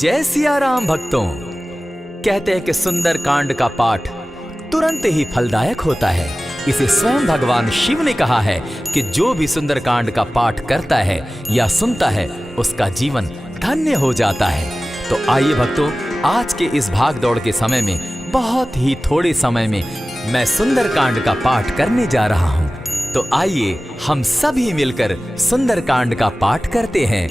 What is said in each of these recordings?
जय सिया राम भक्तों। कहते हैं कि सुंदर कांड का पाठ तुरंत ही फलदायक होता है। इसे स्वयं भगवान शिव ने कहा है कि जो भी सुंदर कांड का पाठ करता है या सुनता है उसका जीवन धन्य हो जाता है। तो आइए भक्तों, आज के इस भाग दौड़ के समय में बहुत ही थोड़े समय में मैं सुंदर कांड का पाठ करने जा रहा हूँ। तो आइए हम सभी मिलकर सुंदर कांड का पाठ करते हैं।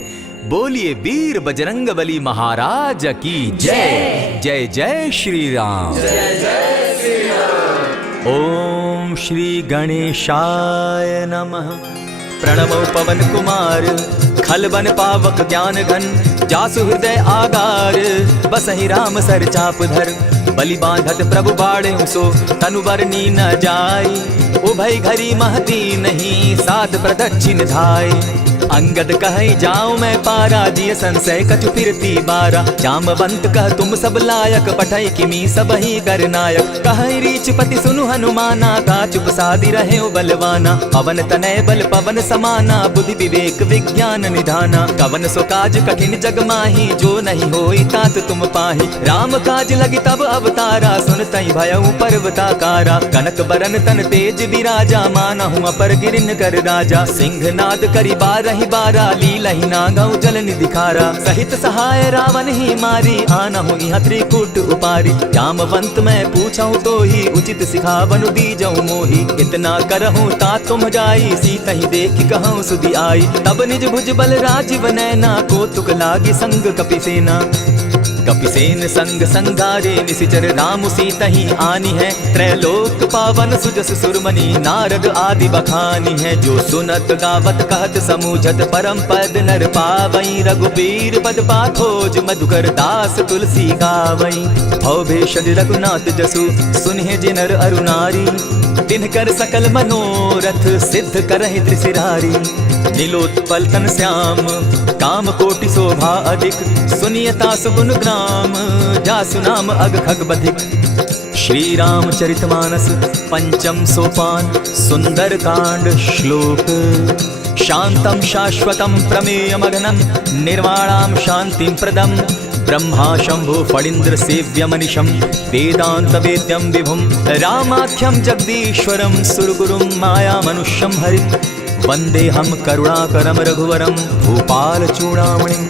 बोलिए वीर बजरंगबली महाराज की जय। जय जय श्री राम। जय जय श्री राम। ओम श्री गणेशाय नमः। प्रणमो पवन कुमार खलबन पावक ज्ञान घन जासु हृदय आगार बसहि राम सर चाप धर बलि बांधत प्रभु बाढ़े सो तनु बरनी न जाई उभय घरी महती नहीं सात प्रदक्षिण धाय अंगद कहे जाऊं मैं पारा जिय संशय कछु फिरती बारा जामवंत कह तुम सब लायक पठई किमी सब ही कर नायक कहे रीच पति सुनु हनुमाना का चुप सादी रहे बलवाना पवन तनय बल पवन समाना बुद्धि विवेक विज्ञान निधाना कवन सो काज कठिन जग माही जो नहीं होई तात तुम पाही राम काज लगी तब अवतारा सुन तई भयउ पर्वताकारा कनक बरन तन तेज विराजा मानहु अपर गिरिन कर राजा सिंह नाद करी बारहि बारा लीलहि नागौ जल निधिखारा सहित सहाय रावण ही मारी आनहु इहाँ त्रिकूट उपारी जामवंत मैं पूछऊं तो ही उचित सिखावनु दीजऊं मोही इतना करहूं ता तुम जाई सीता ही देखी कहूं सुधि आई तब निज भुज बल राजीव नैना को तुक लागी संग कपिसेना कपिसेन संग संगारे निशिचर राम सीता ही आनी है त्रैलोक पावन सुजस सुरमणि नारद आदि बखानी है जो सुनत गावत कहत समूझत परम पद नर पावई रघुबीर पद पाथोज मधुकर दास तुलसी गावई भव भेषज रघुनाथ जसु सुनहि जिनर अरुनारी तिनकर सकल मनोरथ सिद्ध करहि त्रिशिरारी नीलोत्पल तन श्याम काम कोटि शोभा अधिक सुनियता सुगुण ग्राम जासु नाम अग खग बधिक। श्री रामचरितमानस पंचम सोपान सुंदर कांड श्लोक शांतम शाश्वतम प्रमेयमघनम निर्वाणाम शांतिं प्रदम ब्रह्मा शंभु फणीन्द्र सेव्यमनिशं वेदांत वेद्यं विभुं रामाख्यं जगदीश्वरं सुरगुरुं माया मनुष्यं हरिं वंदे हम करुणाकरं रघुवरं भूपाल चूड़ामणिं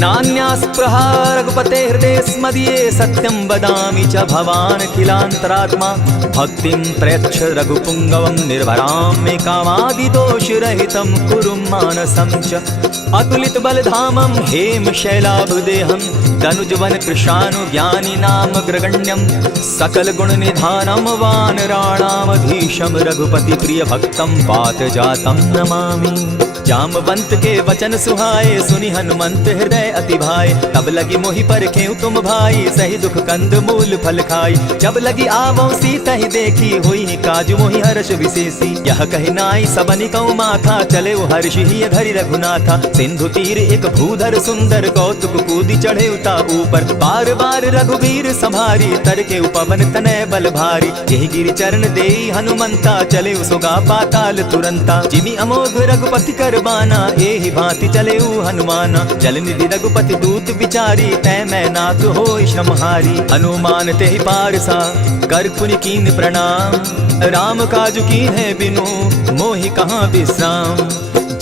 नान्यास्पृहा रघुपते हृदय स्मदीये सत्यं वदामि च भवान् खिलान्तरात्मा भक्तिं प्रयच्छ रघुपुङ्गवं निर्भरां मे कामादिदोषरहितं कुरु मानसं च अतुलित बलधामं हेम शैलाभदेहं तनुजवन कृशानुज्ञानि नामग्रगण्यं सकल गुण निधानं वानराणामधीशं रघुपति प्रिय भक्तं वातजातं नमामि। जामवंत के वचन सुहाए सुनि हनुमंत हृदय अति भाए तब लगी मोहि परखेउ तुम भाई सही दुख कंद मूल फल खाई जब लगी आवो सीता ही देखी हुई काज मोहि हर्ष विशेषी यह कहि नाई सबनि कौ माथा चले वो हर्ष ही धरि रघुनाथा सिंधु तीर एक भूधर सुंदर कौतुक कूदी चढ़े उता ऊपर बार बार रघुवीर संभारी तर के उपवन तनय बल भारी यही गिरि चरण देई हनुमंता चले सुगा पाताल तुरंता जिमि अमोघ रघुपति कर बाना एहि भांति चले हनुमाना जल निधि रघुपति दूत विचारी तै मैं नाथ होय श्रमहारी हनुमान तेहि पारसा कर पुनि कीन प्रणाम राम काजु कीन है बिनु मोहि कहाँ विश्राम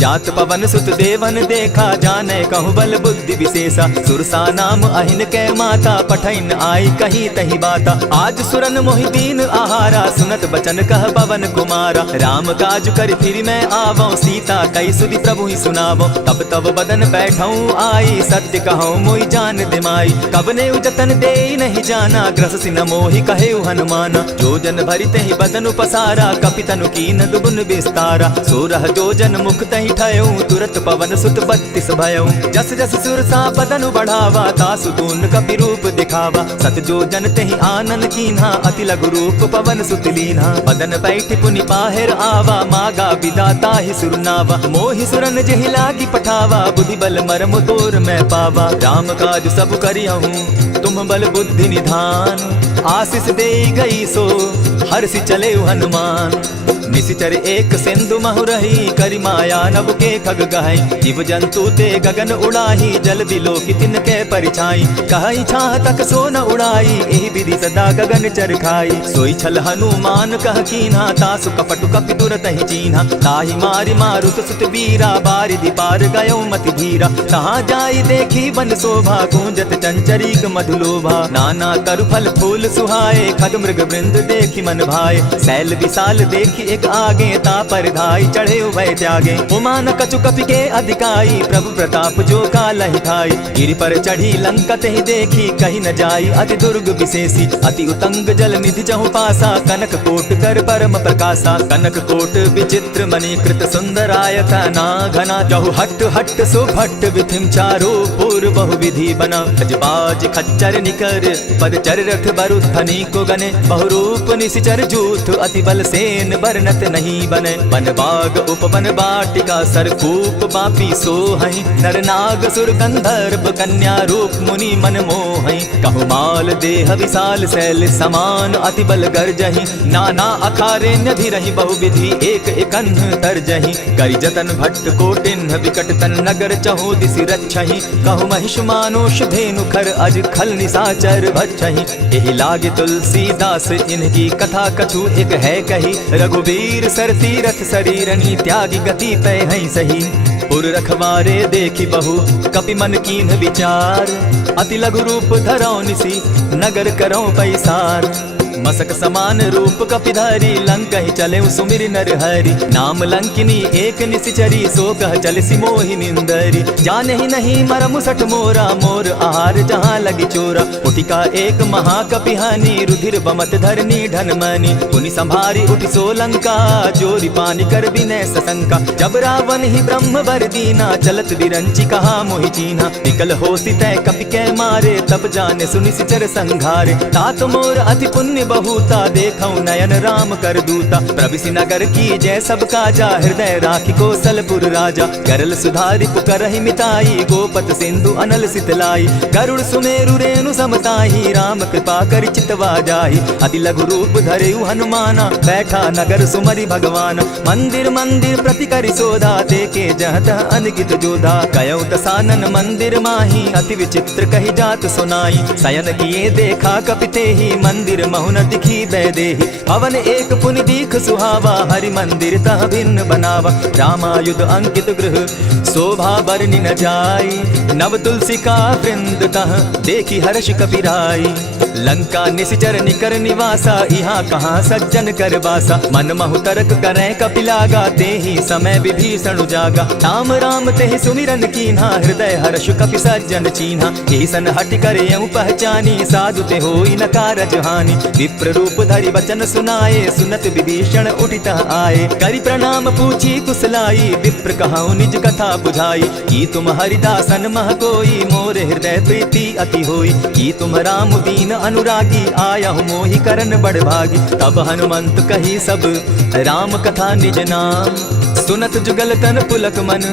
जात पवन सुत देवन देखा जाने कहु बल बुद्धि विशेषा सुरसा नाम अहिन कै माता पठैन आई कही तही बाता आज सुरन मोहि दीन आहारा सुनत बचन कह पवन कुमारा राम काज कर फिर मैं आवो सीता कई सुधि प्रभु ही सुनावो तब तब बदन बैठऊं आई सत्य कहूं मोहि जान दिमाई कब ने उजतन दे नहीं जाना ग्रस सिन मोहि कहे हनुमाना जो जन भरित ही बदन पसारा कपितनु कीन दुगुन विस्तारा सोरह जो जन मुख तहि तुरत पवन सुत 32 भयऊ जस जस सुरसा बदनु बढ़ावा तासु गुण कपि रूप दिखावा सत जो जन तेहि आनन कीन्हा अति लघु रूप पवन सुत लीन्हा बदन बैठ पुनि पाहिर आवा मागा विदाता ही सुरनावा मोहि सुरन जहि लागी पठावा बुद्धि बल मरम तोर मैं पावा राम काज सब करियहूँ तुम बल बुद्धि निधान आशीष दे गई सो हर्षि चले हनुमान। निशिचर एक सिंधु महु रही, करि माया नभ के खग गहई। जीव जंतु ते गगन उड़ाही, जल बिलो की तिनके परिछाई। कहई छाह तक सो न उड़ाई, एहि विधि सदा गगन चर खाई। सोई छल हनुमान कह कीन्हा, तासु कपटु कपि तुरत ही चीन्हा। ताहि मारि मारुत सुत वीरा, बारिधि पार गयो मति धीरा। तहाँ जाई देखी वन शोभा, गूंजत चंचरीक मधुलोभा। नाना तरु फल फूल सुहाए, खग मृग वृंद देखी मन भाए। शैल विशाल देखी एक आगे, ता पर धाई चढ़े उभय त्यागे। उमान कछु कपि के अधिकाई, प्रभु प्रताप जो कालहि खाई। गिरि पर चढ़ी लंका ही देखी, कहीं न जाई अति दुर्ग विशेषी। अति उतंग जल निधि जहु पासा, कनक कोट कर परम प्रकाशा। कनक कोट विचित्र मणि कृत सुंदरायता ना घना। जहु हट हट सो भट्ट विधिम चारो पूर्व बहु विधि बना। अजबाज खच्चर निकर पद चर रथ बरुथनी को गने। बहुरूप निशिचर जूथ अति बल सेन बरनत नहीं बने। वन बाग उपवन बाटिका सरकूप बापी सोहई। नर नाग सुर गंधर्व कन्या रूप मुनि मन मोहई। कहु माल देह विशाल शैल समान, अति बल गर्जहि। नाना अखारे न्यधिरहि बहुविधि, एक एकन्ह तरजहि। करि जतन भट्ट कोटिन्ह विकट तन नगर चहु दिसि रक्षहि। कहु महिष मानुष धेनु खर अज खल निशाचर भक्षहि। एहि लागे तुलसीदास इनकी कथा कछु एक है कही। रघुवीर सर तीरथ शरीरनि, त्यागी गति पै हई सही। पुर रखवारे देखी बहु कपि मन कीन्ह विचार। अति लघु रूप धरौ निसि, नगर करौ पैसार। मसक समान रूप कपिधारी, लंकहि चले सुमिर नर हरि। नाम लंकिनी एक निशिचरी, सो कह चल सि मोहि निंदरी। जानहि नहीं मरमु सठ मोरा, मोर आहार जहाँ लगी चोरा। उठिका एक महाकपिहानी, रुधिर बमत धरनी ढनमनी। पुनि संभारी उठि सो लंका, जोरी पानी कर विनय सशंका। जब रावण ही ब्रह्म बर दीना, चलत बिरंची कहा मोहि चीन्हा। निकल होसि तै कपि कै मारे, तब जाने सुनि निशिचर संघारे। तात मोर अति पुण्य बहुता, देखऊं नयन राम कर दूता। प्रविशि नगर की जय सब काजा, हृदय राखी कौशलपुर राजा। करल सुधारि पुकरहि मिताई, गोपत सिंधु अनल सितलाई। गरुड़ सुमेरु रेणु समताही, राम कृपा करि चितवा जाहि। अति लघु रूप धरेउ हनुमाना, बैठा नगर सुमरि भगवान। मंदिर मंदिर प्रति करि शोधा, देखे जहत अनगित जोधा। कयौ दसानन मंदिर माही, अति विचित्र कहि जात सुनाई। शयन किए देखा कपितेहि, मंदिर महुन दिखी बैदेहि। भवन एक पुनि दीख सुहावा, हरि मंदिर तह भिन्न बनावा। रामायुध अंकित गृह शोभा बरनि न जाई। नव तुलसी का वृंद तह देखी हर्ष कपिराई। लंका निशिचर निकर निवासा, यहाँ कहाँ सज्जन कर बासा। मन महु तरक करें कपिलागा, तेहि समय विभीषण जागा। राम राम तेहि सुमिरन कीन्हा, हृदय हर्ष कपि सज्जन चीन्हा। ईसन हटि करे यूं पहचानी, साधु ते होई न कारज हानि। विप्र रूप धरि वचन सुनाए, सुनत विभीषण उठित आए। करि प्रणाम पूछी कुशलाई, विप्र कहऊं निज कथा बुझाई। की तुम हरिदासन मह कोई, मोर हृदय प्रीति अति होई। की तुम राम दीन अनुरागी, आयहु मोहि करन बड़ भागी। तब हनुमंत कही सब राम कथा निज नाम। सुनत जुगल तन पुलक मन,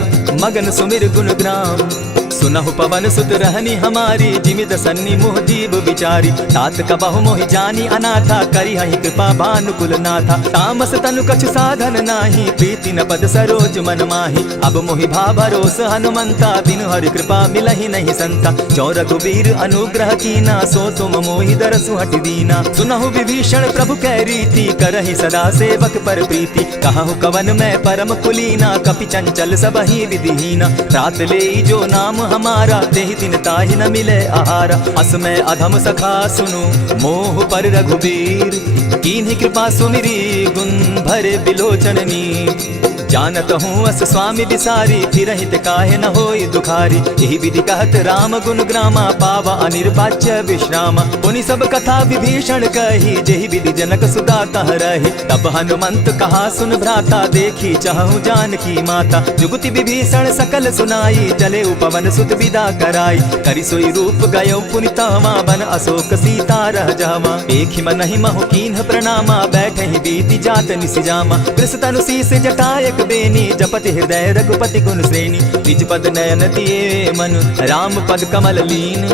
मगन सुमिर गुण ग्राम। सुनहु पवन सुत रहनी हमारी, जिमित सन्नी मुह दीब विचारी। तात कबहु मोहि जानी अनाथा, करी हहि कृपा भानुकुल नाथा। तामस तनु कछु साधन नाही, प्रीति न पद सरोज मन माही। अब मोहि भा भरोस हनुमंता, बिनु हरि कृपा मिलहि नहीं संता। जो रघुवीर अनुग्रह कीना, सो तुम मोहि दरसु हटि दीना। सुनहु विभीषण प्रभु कै रीति, करहि सदा सेवक पर प्रीति। कहु कवन मैं परम कुलीना, कपि चंचल सबहि विधिहीना। रात लेई जो नाम हमारा, तेहि दिन ताहि न मिले आहारा। अस मैं अधम सखा सुनु, मोह पर रघुवीर। कीन्ही कृपा सुमिरी, गुण भरे बिलोचन नीर। जानत हूँ अस स्वामी बिसारी, फिरहित काहे न होई दुखारी। यही विधि कहत राम गुण ग्रामा, पावा अनिर्वाच्य विश्रामा। पुनि सब कथा विभीषण कही, जेहि विधि जनक सुता कह रही। तब हनुमंत कहा सुन भ्राता, देखी चाहूं जानकी माता। जुगति विभीषण सकल सुनाई, चले उपवन सुत विदा कराई। करि सोई रूप गयो पुनि तावा, बन अशोक सीता रह जावा। देखि मनहि महु कीन्ह प्रणामा, बैठे ही बीति जात निसिजामा। कृष तनु शीस जटायक बेनी, जपति हृदय रघुपति गुण श्रेणी। निज पद नयन दिए मन, राम पद कमल लीन।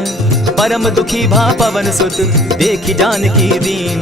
परम दुखी भा पवन सुत, देखी जानकी दीन।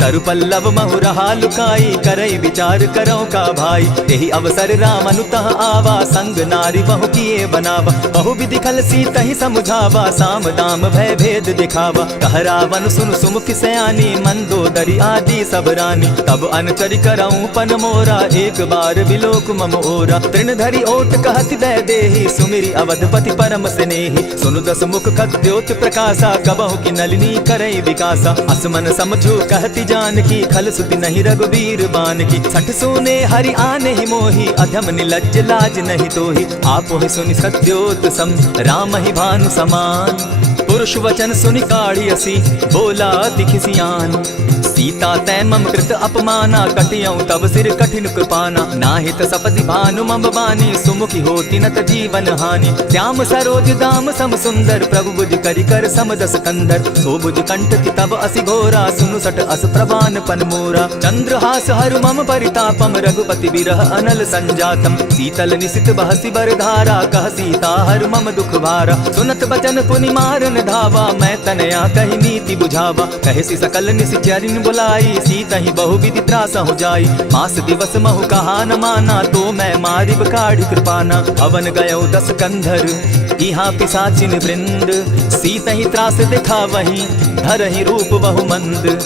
तरु पल्लव महु रहा लुकाई, करई विचार करो का भाई। यही अवसर राम अनुतः आवा, संग नारी बहु किए बनावा। बहु विधि खल सीता ही समझावा, साम दाम भय भेद दिखावा। कह रावण सुन सुमुख सयानी, मंदोदरी आदि सब रानी। तब अनचरि करऊं पन मोरा, एक बार बिलोक मम ओरा। तृण धरि ओट कहत दय देहि, सुमिरि अवधपति परम स्नेहि। सुनु दस मुख खद्योत प्रकाशा, कबहु की नलिनी करई विकासा। असमन समझो कहति जानकी, खल सुति नहीं रघुबीर बान की। सठ सुने हरि आने ही मोहि, अधम निलज्ज लाज नहीं तोहि। आपो ही सुनि सत्योत सम, राम ही भानु समान। पुरुष वचन सुनि काढ़ियसी, बोला अति खिसियान। सीता तै मम कृत अपमाना, कटियऊं तब सिर कठिन कृपाना। नाहित सपति भानु मम बानी, सुमुखी होती नत जीवन हानि। श्याम सरोज दाम सम सुंदर, प्रभु बुझ करि कर समदस कंधर। सो बुझ कंठ की तब असि घोरा, सुनु सट अस प्रवान पन मोरा। चंद्रहास हरु मम परितापम, रघुपति बिरह अनल संजातम। शीतल निशित बहसी बरधारा, कह सीता हरु मम दुख भारा। सुनत बचन पुनि मारन धावा, मैं तनया कहि नीति बुझावा। कहे सकल निशिचरिन बुलाई, सीता ही बहु विधि त्रास हो जाई। मास दिवस महु कहा न माना, तो मैं मारिब काढ़ कृपाना। अवन गयो 10 कंधर, इहाँ पिशाचिन वृंद। सीता ही त्रास दिखा वही, धरहि रूप बहु मंद।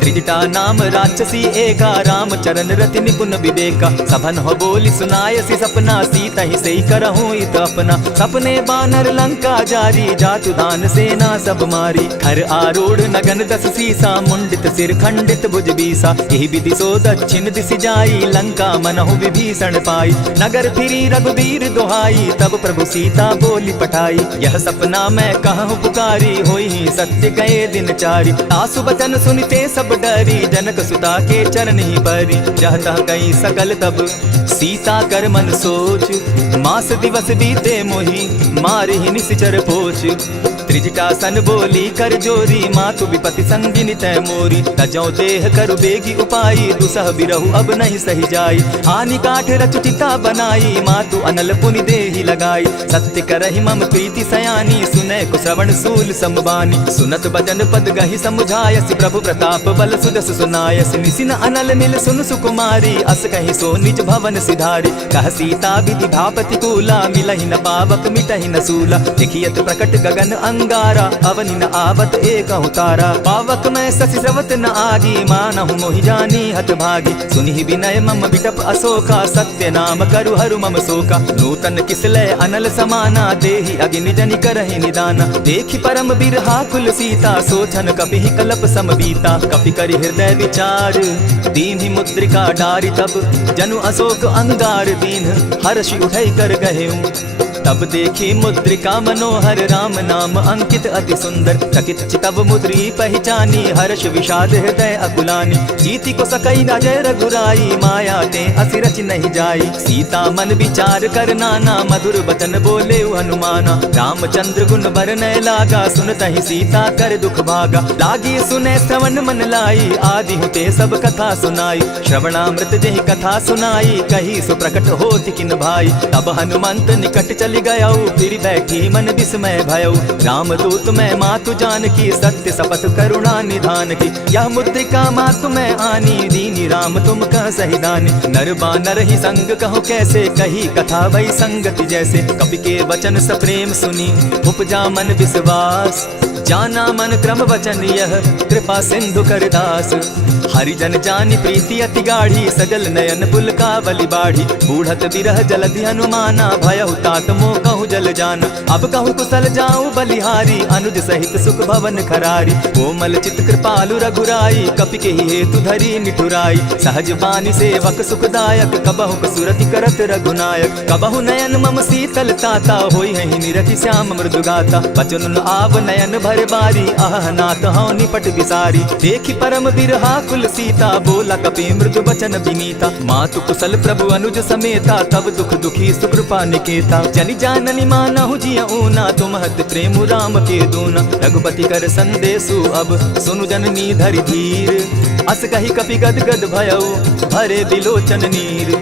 त्रिजटा नाम राक्षसी एका, राम चरण रति निपुण विवेका। सभन हो बोली सुनायसी सपना, सीता ही सही करहूँ इत अपना। सपने बानर लंका जारी, जातु दान सेना सब मारी। खर आरूढ़ नगन 10 सीसा, मुंडित सिर खंडित भुज बीसा। यही विधि सो दक्षिण दिशि जाई, लंका मनहु विभीषण पाई। नगर फिरी रघुबीर दोहाई, तब प्रभु सीता बोली पठाई। यह सपना मैं कहूँ पुकारी, होई ही सत्य गए दिन चारी। आसु बचन सुनिते सब डरी, जनक सुता के चरण ही परी। जहता कई सकल तब सीता कर मन सोच, मास दिवस बीते मोहि, मारे ही निशिचर पोच। त्रिजटा सन बोली कर जोरी, मातु विपति संगिनी तय मोरी। तजौ देह करु बेगी उपाई, दुसह बिरहु अब नहीं सही जाई। आनि काठ रचु चिता बनाई, मातु अनल पुनि देहि लगाई। सत्य करहि मम प्रीति सयानी, सुनै कुश्रवण सूल समबानी। सुनत बचन पद गहि समुझायसि, प्रभु प्रताप बल सुदस सुनायसि। निसिन अनल मिल सुन सुकुमारी, अस कहि सो निज भवन सिधारी। कह सीता विधि भापति कूला, मिलहि न पावक मिटहि न सूला। देखियत प्रकट गगन अंगारा, अवनि न आवत एकहु तारा। पावक मैं शशि स्रवत न आगी, मानहु मोहि जानी हत भागी। सुनि विनय मम बिटप अशोका, सत्य नाम करु हरु मम शोका। नूतन किसलय अनल समाना, देहि अग्नि जनि करहि निदाना। देखि परम बिरहा कुल सीता, सोचन कपिहि कलप सम बीता। कपि करि हृदय विचार, दीन्हि मुद्रिका डारि। तब जनु अशोक अंगार दीन, हर्षि उठै कर गहेऊ। तब देखी मुद्रिका मनोहर, राम नाम अंकित अति सुंदर। चकित चितव मुद्री पहचानी, हर्ष विषाद हृदय अकुलानी। जीति को सकई अजय रघुराई, माया ते असि रचि नहीं जाई। सीता मन विचार कर नाना, मधुर बचन बोले हनुमाना। रामचंद्र गुण बरनय लागा, सुनतहि सीता कर दुख भागा। लागी सुने श्रवण मन लाई, आदि हुते सब कथा सुनाई। श्रवणामृत जेहि कथा सुनाई, कही सो प्रकट होति किन भाई। तब हनुमंत निकट चली गयौ, फिर बैठी मन विस्मय भयौ। रामदूत मैं मातु जानकी, सत्य शपथ करुणा निधान की। यह मुद्रिका मातु मैं आनी, दीनी राम तुम कह सही दानी। नर बानर ही संग कहो कैसे, कही कथा वही संगति जैसे। कपि के वचन सप्रेम सुनी, उपजा मन विश्वास। जाना मन क्रम वचन यह, कृपा सिंधु कर दास। हरिजन जानी प्रीति अति गाढ़ी, सजल नयन पुलकावली बाढ़ी। बूढ़त विरह जलधि हनुमाना, भयहु तात मोह कहूँ जल जाना। अब कहूँ कुशल जाऊँ बलिहारी, अनुज सहित सुख भवन खरारी। कोमल चित कृपालु रघुराई, कपि के ही हेतु धरी निठुराई। सहज बानी सेवक सुखदायक, कबहु कसुरति करत रघुनायक। कबहु नयन मम शीतल ताता, होई हहि निरखि श्याम मृदुगाता। बचन आव नयन भर बारी, आह नाथ हौ निपट विसारी। देखि परम बिरहा कुल सीता, बोला कपि मृदु बचन विनीता। मातु कुशल प्रभु अनुज समेता, तब दुख दुखी सुकृपा निकेता। जनि जाननि मानहु जिय ऊना, तुम हत प्रेम राम के दूना। रघुपति कर संदेशु अब, सुनु जननी धरि धीर। अस कहि कपि गद गद भयउ, भरे बिलोचन नीर।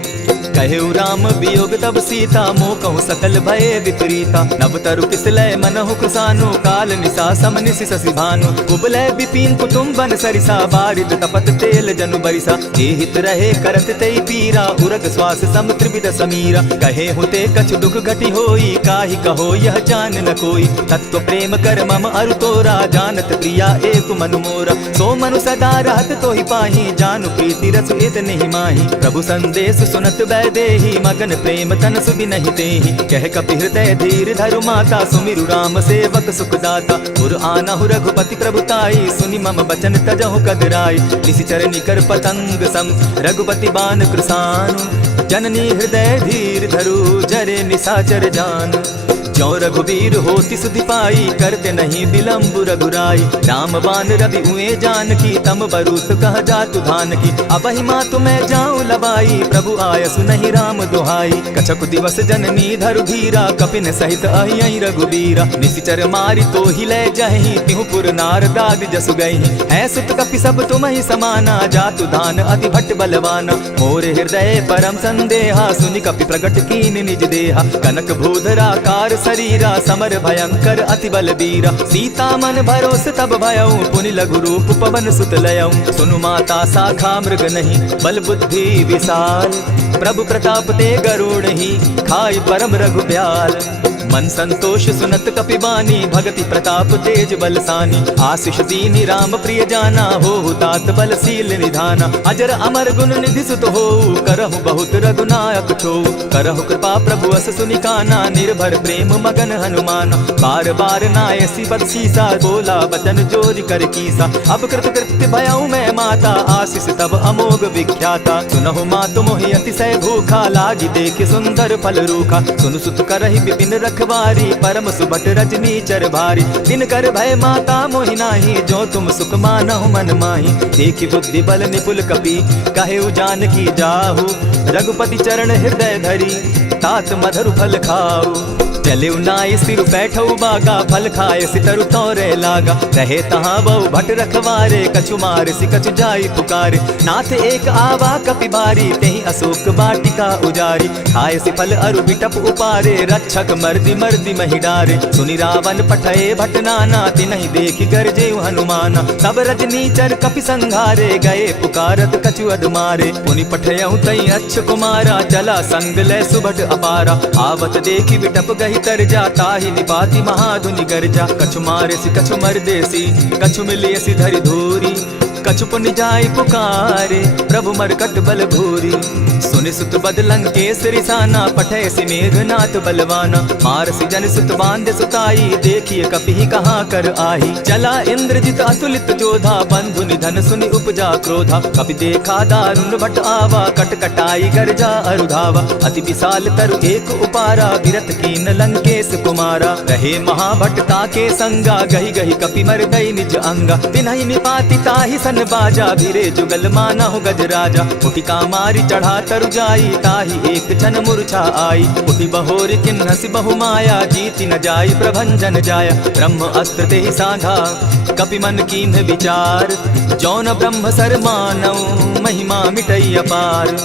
कहेउ राम वियोग तब सीता मोह कहूँ सकल भये विपरीता। नव तरु किसलय मनहु कृसानु काल निशा समनिशि शशि भानु। कुबलय विपिन कुटुम्बन सरिसा बारिद तपत तेल जनु बरिसा। जे हित रहे करत तेई पीरा उरग श्वास सम त्रिविध समीरा। कहे हुते कछु दुख घटी होई काहि कहो यह जान न कोई। तत्व प्रेम कर मम अरु तोरा जानत प्रिया एक मनु मोरा। सो मनु सदा रहत तो ही पाही जानु प्रीति रस इत नहीं माही। प्रभु संदेश सुनत बैदेही मगन प्रेम तन सुबि नहीं तेहि। कह कपि हृदय धीर धरु माता सुमिरु राम सेवक सुखदाता। पुर आनहु रघुपति प्रभुताई सुनि मम बचन तजहु कदराई। निशिचर निकर पतंग सम रघुपति बान कृसानु। जननी हृदय धीर धरु जरे निशाचर जान। जो रघुवीर होति सुधि पाई करते नहीं विलम्ब रघुराई। राम बान रवि उए जान की तम बरूत कह जातु धान की। अब ही माँ तुम्हें जाऊं लबाई प्रभु आयसु नहीं राम दुहाई। कछक दिवस जननी धरु धीरा कपिन सहित अहि रघुवीरा। निशिचर मारी तो ही ले जहि तिहुपुर नार दाग जसु गई। है सुत कपि सब तुम ही समाना जातु धान अति भट्ट बलवाना। मोर हृदय परम संदेहा सुनि कपि प्रगट कीन निज देहा। कनक भूधरा कार शरीरा समर भयंकर अति बलबीरा। सीता मन भरोस तब भयऊ पुनि लघु रूप पवन सुत लयऊ। सुनु माता शाखा मृग नहीं बल बुद्धि विशाल। प्रभु प्रताप ते गरुड़ ही खाई परम रघुब्याल। मन संतोष सुनत कपिबानी भगति प्रताप तेज बलसानी। आशीष दीनी राम प्रिय जाना हो तात बलशील निधाना। अजर अमर गुण निधि सुत हो करहु बहुत रघुनायक छो। करहु कृपा प्रभु अस सुनि काना निर्भर प्रेम मगन हनुमान। बार बार नायसी बदसीसा बोला बचन जोरि कर कीसा। अब कृत कृत्य भयऊ मैं माता आशीष तब अमोघ विख्याता। सुनहु मातु मोहि अतिशय भूखा लागी देख सुंदर फल रूखा। सुनु सुत करहि विपिन रखवारी परम सुबट रजनी चर भारी। दिन कर भय माता मोहि नाही जो तुम सुख मानहु मन माही। देखि बुद्धि बल निपुल कपि कहेउ जानकी जाहु। रघुपति चरण हृदय धरी तात मधुर फल खाऊ। चले नाय सिर बैठऊ बागा फल खाए सितरु तोरे लागा। रहे तहाँ बहु भट रखवारे कछु मार सि कछु जाई पुकारे। नाथ एक आवा कपि बारी तेहि अशोक वाटिका उजारी। खाए सि फल अरु बिटप उपारे रक्षक मर्दि मर्दि महि डारे। सुनि रावण पठये भट नाना तिनहि देखि गरजे हनुमाना। तब रजनीचर कपि संघारे गए पुकारत कछु अधमारे। पुनि पठयऊ तई अच्छ कुमारा चला संग ले सुभट अपारा। आवत देखि बिटप गहि तर जाता ही निपाति महाधुनि गर्जा। कछु मारेसी कछु मरदेसी कछु मिलियसी धरि धूरी। कछु पुनि जाई पुकारे प्रभु मरकट बल भूरी। सुनि सुत बदलंग केसरी साना पठे सि मेघनाथ बलवाना। मारसी जन सुत बांधे सुताई देखिए कपि कहाँ कर आही। चला इंद्रजित अतुलित जोधा बंधु निधन सुनि उपजा क्रोधा। कपि देखा दारुण भट आवा कट कटाई गर्जा अरुधावा। अति विशाल तरु एक उपारा विरत कीन लंकेश कुमारा। रहे महाभट्टा के संगा गही गही कपि मरदई निज अंगा। तिन्हि निपाति ताहि सन बाजा भिरे जुगल मानहु गजराजा। उटिका मारी चढ़ा तरु जाई ताहि एक क्षण मूर्छा आई। उठि बहोर किन्हसि बहु माया जीति न जाई प्रभंजन जाया। ब्रह्म अस्त्र तेहि साधा कपि मन कीन्ह विचार। जौन ब्रह्म सर मानऊ महिमा मिटई अपार।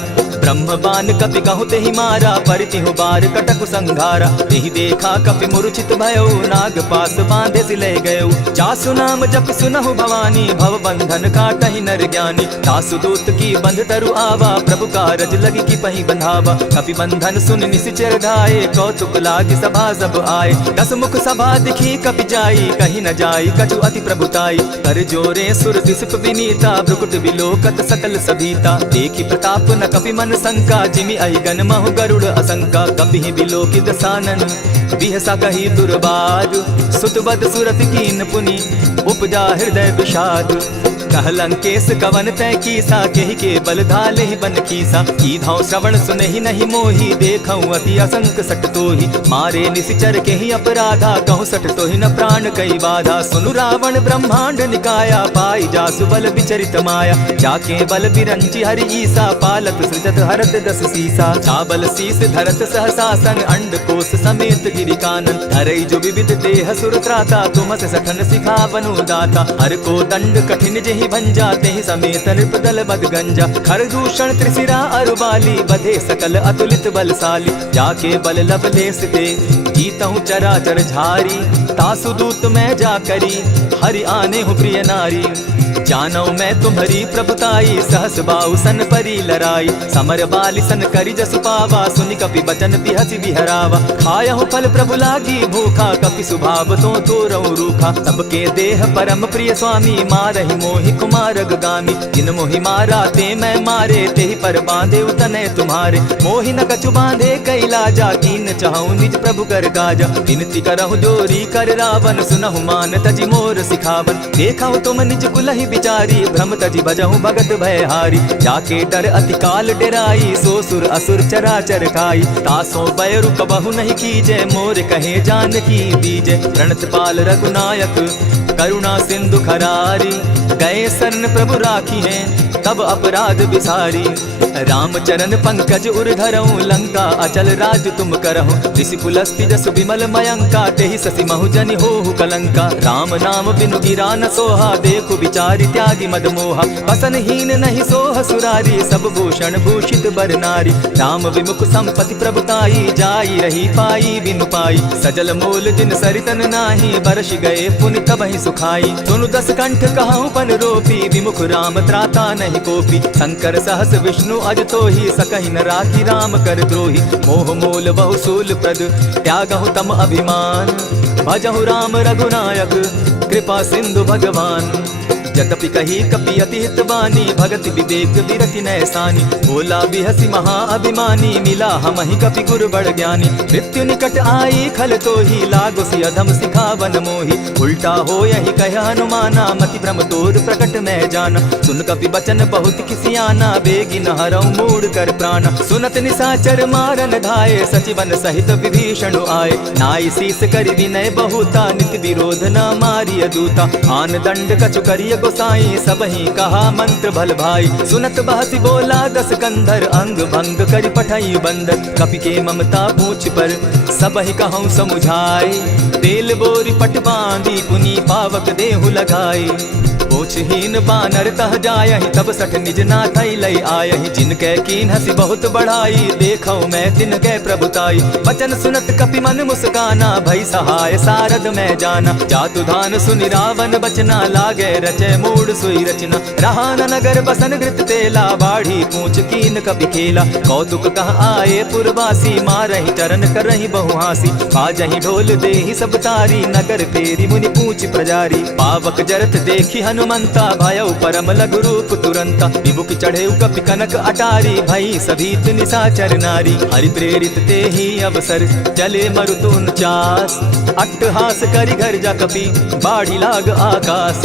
ब्रह्म बान कपि कहु तेहि मारा परितिहु बार कटकु संघारा। तेहि देखा कपि मूर्छित भयऊ नाग पास बांधे सि ले गयऊ। जासु नाम जप सुनहु भवानी भव बंधन काटहि नर ज्ञानी। दासु दूत की बंध तरु आवा प्रभु कारज लगी की पहि बंधावा। कपि बंधन सुन निशिचर धाये कौतुक लागी सभा सब आए। दस मुख सभा दिखी कपि जाई कहीं न जाई कछु अति प्रभुताई। कर जोरे सुर दिसप विनीता भ्रुकुट बिलोकत सकल सभीता। देखी प्रताप न कपि मन संका जिमि अहिगन महु गरुड़ असंका। कपि बिलोकि दसानन बिहसा कही दुर्बाद। सुतबद सुरत कीन पुनि उपजा हृदय विषाद। कह लंकेश कवन तय कीसा केहि के बल धाले ही बन कीसा। की धाव श्रवण सुनहि नहीं मोही देखऊं अति असंक सट तोहि। मारे निशिचर केहि अपराधा कहूँ सट तोहि न प्राण कई बाधा। सुनु रावण ब्रह्मांड निकाया पाई जासु बल विचरित माया। जाके बल बिरंचि हरि ईसा पालत सृजत हरत दस सीसा। चाबल शीस धरत सहसा संग अंड कोश समेत गिरि कानन धरई जो विविध देह सुर त्राता तुम से सठन सिखावनु दाता हर को दंड कठिन जेहि भंजा तेहि समेत नृपदल बद गंजा खर दूषण त्रिशिरा अरुबाली बधे सकल अतुलित बलशाली जाके बल लब लेस दे जीतहु चराचर झारी तासु दूत मैं जा करी हरि आने हूँ प्रिय नारी जानौ मैं तुम्हारी प्रभुताई सहस बाहु सन परी लराई समर बाली सन करी जसु पावा सुनि कपि बचन बिहसी बिहरावा खायहु फल प्रभु लागी भूखा कपि सुभाव तो तोरऊ रूखा सबके देह परम प्रिय स्वामी मारहि मोहि कुमार गामी जिन मोहि मारा ते मैं मारे तेहि पर बांधे उतने तुम्हारे मोहि न कछु बांधे कैलाजा कीन चाहूं निज प्रभु कर गाजा विनती करहु जोरी कर रावण सुनहु मान तजि मोर सिखावन देखहु तुम निज कुलहि बिचारी भ्रम तजि भजहु भगत भयहारी जाके डर अति काल डेराई सो सुर असुर चराचर खाई तासो बैरु कबहु नहीं कीजे मोर कहे जानकी बीजे प्रणत पाल रघुनायक करुणा सिंधु खरारी गए शरण प्रभु राखी है तब अपराध बिसारी रामचरण पंकज उर्धरऊं लंका अचल राज तुम करहु ऋषि पुलस्ति जस विमल मयंका तेहि ससि महु जनि होहु कलंका राम नाम बिनु गिरा न सोहा देखु विचारि त्यागी मद मोहा बसन हीन नहीं सोह सुरारी सब भूषण भूषित बर नारी राम विमुख संपति प्रभुताई जाई रही पाई बिनु पाई सजल मोल जिन सरितन नाही बरस गए पुनि तबहि सुखाई सुनु दस कंठ कहूँ पन रोपी विमुख राम त्राता नहीं कोपी शंकर सहस विष्णु अज तो ही सकहि न राखी राम कर द्रोही मोह मोल बहु सूल प्रद त्यागहु तम अभिमान भजहु राम रघुनायक कृपा सिंधु भगवान जतपि कही कपि अति हितवानी भगति विवेक विरति नैसानी बोला बिहसी महा अभिमानी मिला हमहि कपि गुरु बड़ ज्ञानी मृत्यु निकट आई खल तो ही लागो सि अधम सिखावन मोही उल्टा हो यही कह हनुमाना मति भ्रम तोर प्रकट मैं जाना सुन कपि बचन बहुत किसियाना बेगी न हरऊ मूड कर प्राण सुनत निसाचर मारन धाये सचिवन सहित विभीषण आए नाई शीस करि विनय बहुता नित विरोध न मारिय दूता आन दंड कछु करिय गोसाई सबही कहा मंत्र भल भाई सुनत बहसी बोला दस कंधर अंग भंग करि पठई बंदर कपि के ममता पूछ पर सबही कहूँ समुझाई तेल बोरी पट बांधी पुनी पावक देहु लगाई पोछहीन बानर तह जायहि तब सठ निज नाथई लई आयहि जिनके कीन हसी बहुत बढ़ाई देखौ मैं तिनके प्रभुताई बचन सुनत कपि मन मुस्काना भई सहाय सारद मैं जाना जातु धान सुनि रावण बचना लागे रचे मूड सोई रचना रहा न नगर बसन घृत तेला बाढ़ी पूछ कीन कपि खेला कौतुक कह आए पुरवासी मारहि चरण करहि बहु हासी बाजहि ढोल देहि सब तारी नगर फेरी मुनि पूछ प्रजारी पावक जरत देखी हनुमंता भयउ परम लघु रूप तुरंता विमुख चढ़े कपि कनक अटारी भई सभीत निशाचर नारी हरि प्रेरित ते ही अवसर चले मरुतु 49 अट्टहास करि घर जा कपि बाढ़ी लाग आकाश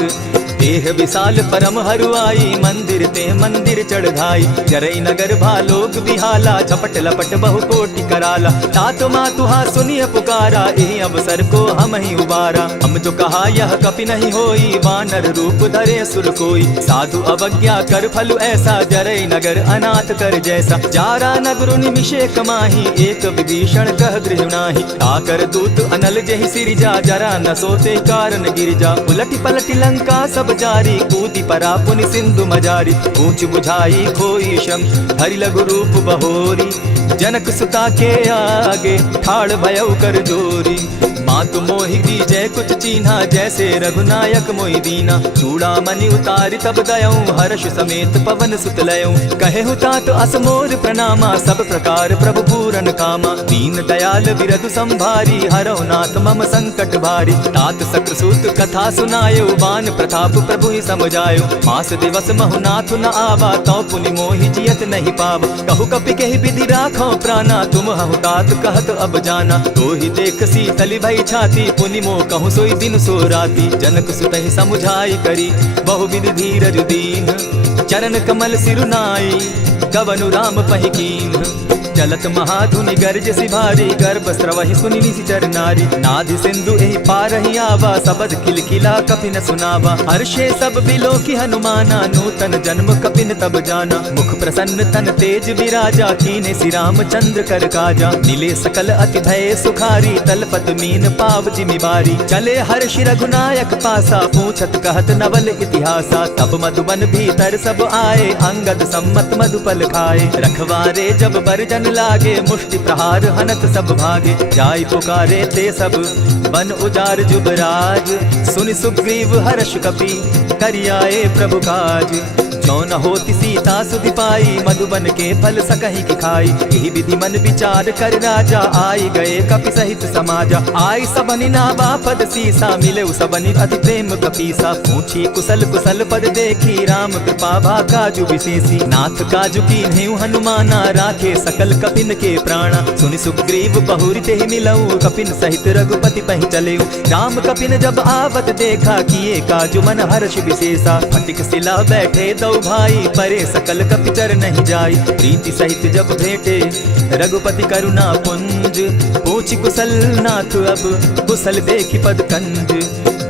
देह विशाल परम हरुआई मंदिर ते मंदिर चढ़ाई जरई नगर भालोक बिहाला झपट लपट बहु कोटि कराला तात मातुहा सुनिय पुकारा यही अवसर को हम ही उबारा हम जो कहा यह कपि नहीं होई वानर रूप धरे सुर कोई साधु अवज्ञा कर फल ऐसा जरई नगर अनाथ कर जैसा जारा नगर निमिषे कमाही एक विभीषण कह गृह नाही आकर दूत अनल जहि सिरिजा जरा न सोते कारण गिरिजा उलटी पलटी लंका सब जारी कूदी परा पुनि सिंधु मजारी ऊंच बुझाई खोई शम हरि लघु रूप बहोरी जनक सुता के आगे ठाड़ भयउ कर जोरी मातु मोहि दीजय कुछ चीन्हा जैसे रघुनायक मोहि दीना चूड़ा मनि उतारि तब दयऊं हर्ष समेत पवन सुत लयऊं कहे तात असमोर प्रणामा सब प्रकार प्रभु पूरन कामा दीन दयाल बिरधु संभारी हरौ नाथ मम संकट भारी तात सक्रसूत कथा सुनायो बान प्रताप प्रभु ही समझायो मास दिवस महु नाथ न आवा तौ पुनि मोहि जियत नहीं पाव कहु कपि कहि विधि राखो प्राणा तुम हहु तात कहत अब जाना तो ही देख शीतली भई छाती पुनि मो कहूँ सोई दिन सो राती जनक सुतहि समुझाई करी बहु विधि धीरज दीन चरण कमल सिरुनाई कवनु राम पहिकीन चलत महाधुनि गर्ज सि भारी, गर्भ स्रवहि सुनि निशिचर नारी। नाधि सिंधु एहि पारहि आवा, सबद किलकिला कपिन सुनावा। हर्षे सब बिलोकी हनुमाना, नूतन जन्म कपिन तब जाना। मुख प्रसन्न तन तेज विराजा, कीने सि रामचंद्र कर काजा। मिले सकल अति भय सुखारी, तलपत मीन पाव जिमि बारी। चले हर्षि रघुनायक पासा, पूछत कहत नवल इतिहासा। तब मधुबन भीतर सब आए, अंगद सम्मत मधुपल खाए। रखवारे जब बरजन लागे, मुष्टि प्रहार हनत सब भागे। जाय पुकारे ते सब बन उजार जुबराज, सुनि सुग्रीव हर्ष कपि करियाए प्रभु काज। जो न होती सीता सुधि पाई, मधुबन के फल सकहि की खाई। यही विधि मन विचार कर राजा, आई गए कपि सहित समाजा। आई सबनि नावा पद सीसा, मिले सबनि अति प्रेम कपीसा। पूछी कुशल कुशल पद देखी, राम कृपा भा काजु विशेषी। नाथ काजु कीन्हेउ हनुमाना, राखे सकल कपिन के प्राणा। सुनि सुग्रीव बहुरि तेहि मिलऊ, कपिन सहित रघुपति पहि चलेऊ। राम कपिन जब आवत देखा, किए काजु मन हर्ष विशेषा। फटिक सिला बैठे दो भाई, परे सकल कपिचर नहीं जाई। प्रीति सहित जब भेटे रघुपति करुणा पुंज, पूछि कुशल नाथ अब कुशल देखि पद कंज।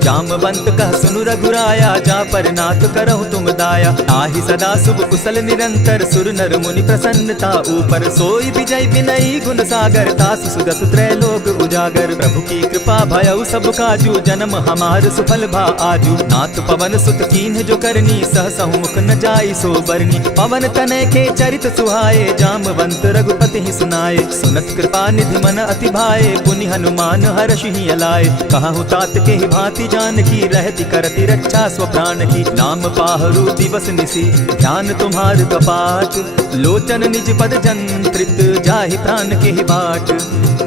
जामवंत कह सुनु रघुराया, जा पर नाथ करहु तुम दाया। आहि सदा शुभ कुशल निरंतर, सुर नर मुनि प्रसन्नता ऊपर। सोई विजय विनयी गुण सागर, तासु सुदस त्रैलोक उजागर। प्रभु की कृपा भयउ सब काजू, जन्म हमार सुफल भा आजू। नाथ पवन सुत कीन्ह जो करनी, सहसहु मुख न जाई सो बरनी। पवन तनय के चरित सुहाए, जामवंत रघुपति ही सुनाए। सुनत कृपा निधि मन अति भाए, पुनि हनुमान हर्षि ही अलाए। कहु तात के ही भांति जानकी, रहती करती रक्षा स्वप्राण की। नाम पाहरु दिवस निसी, ध्यान तुम्हार कपाट। लोचन निज पद जंत्रित, जाहि प्राण के ही बाट।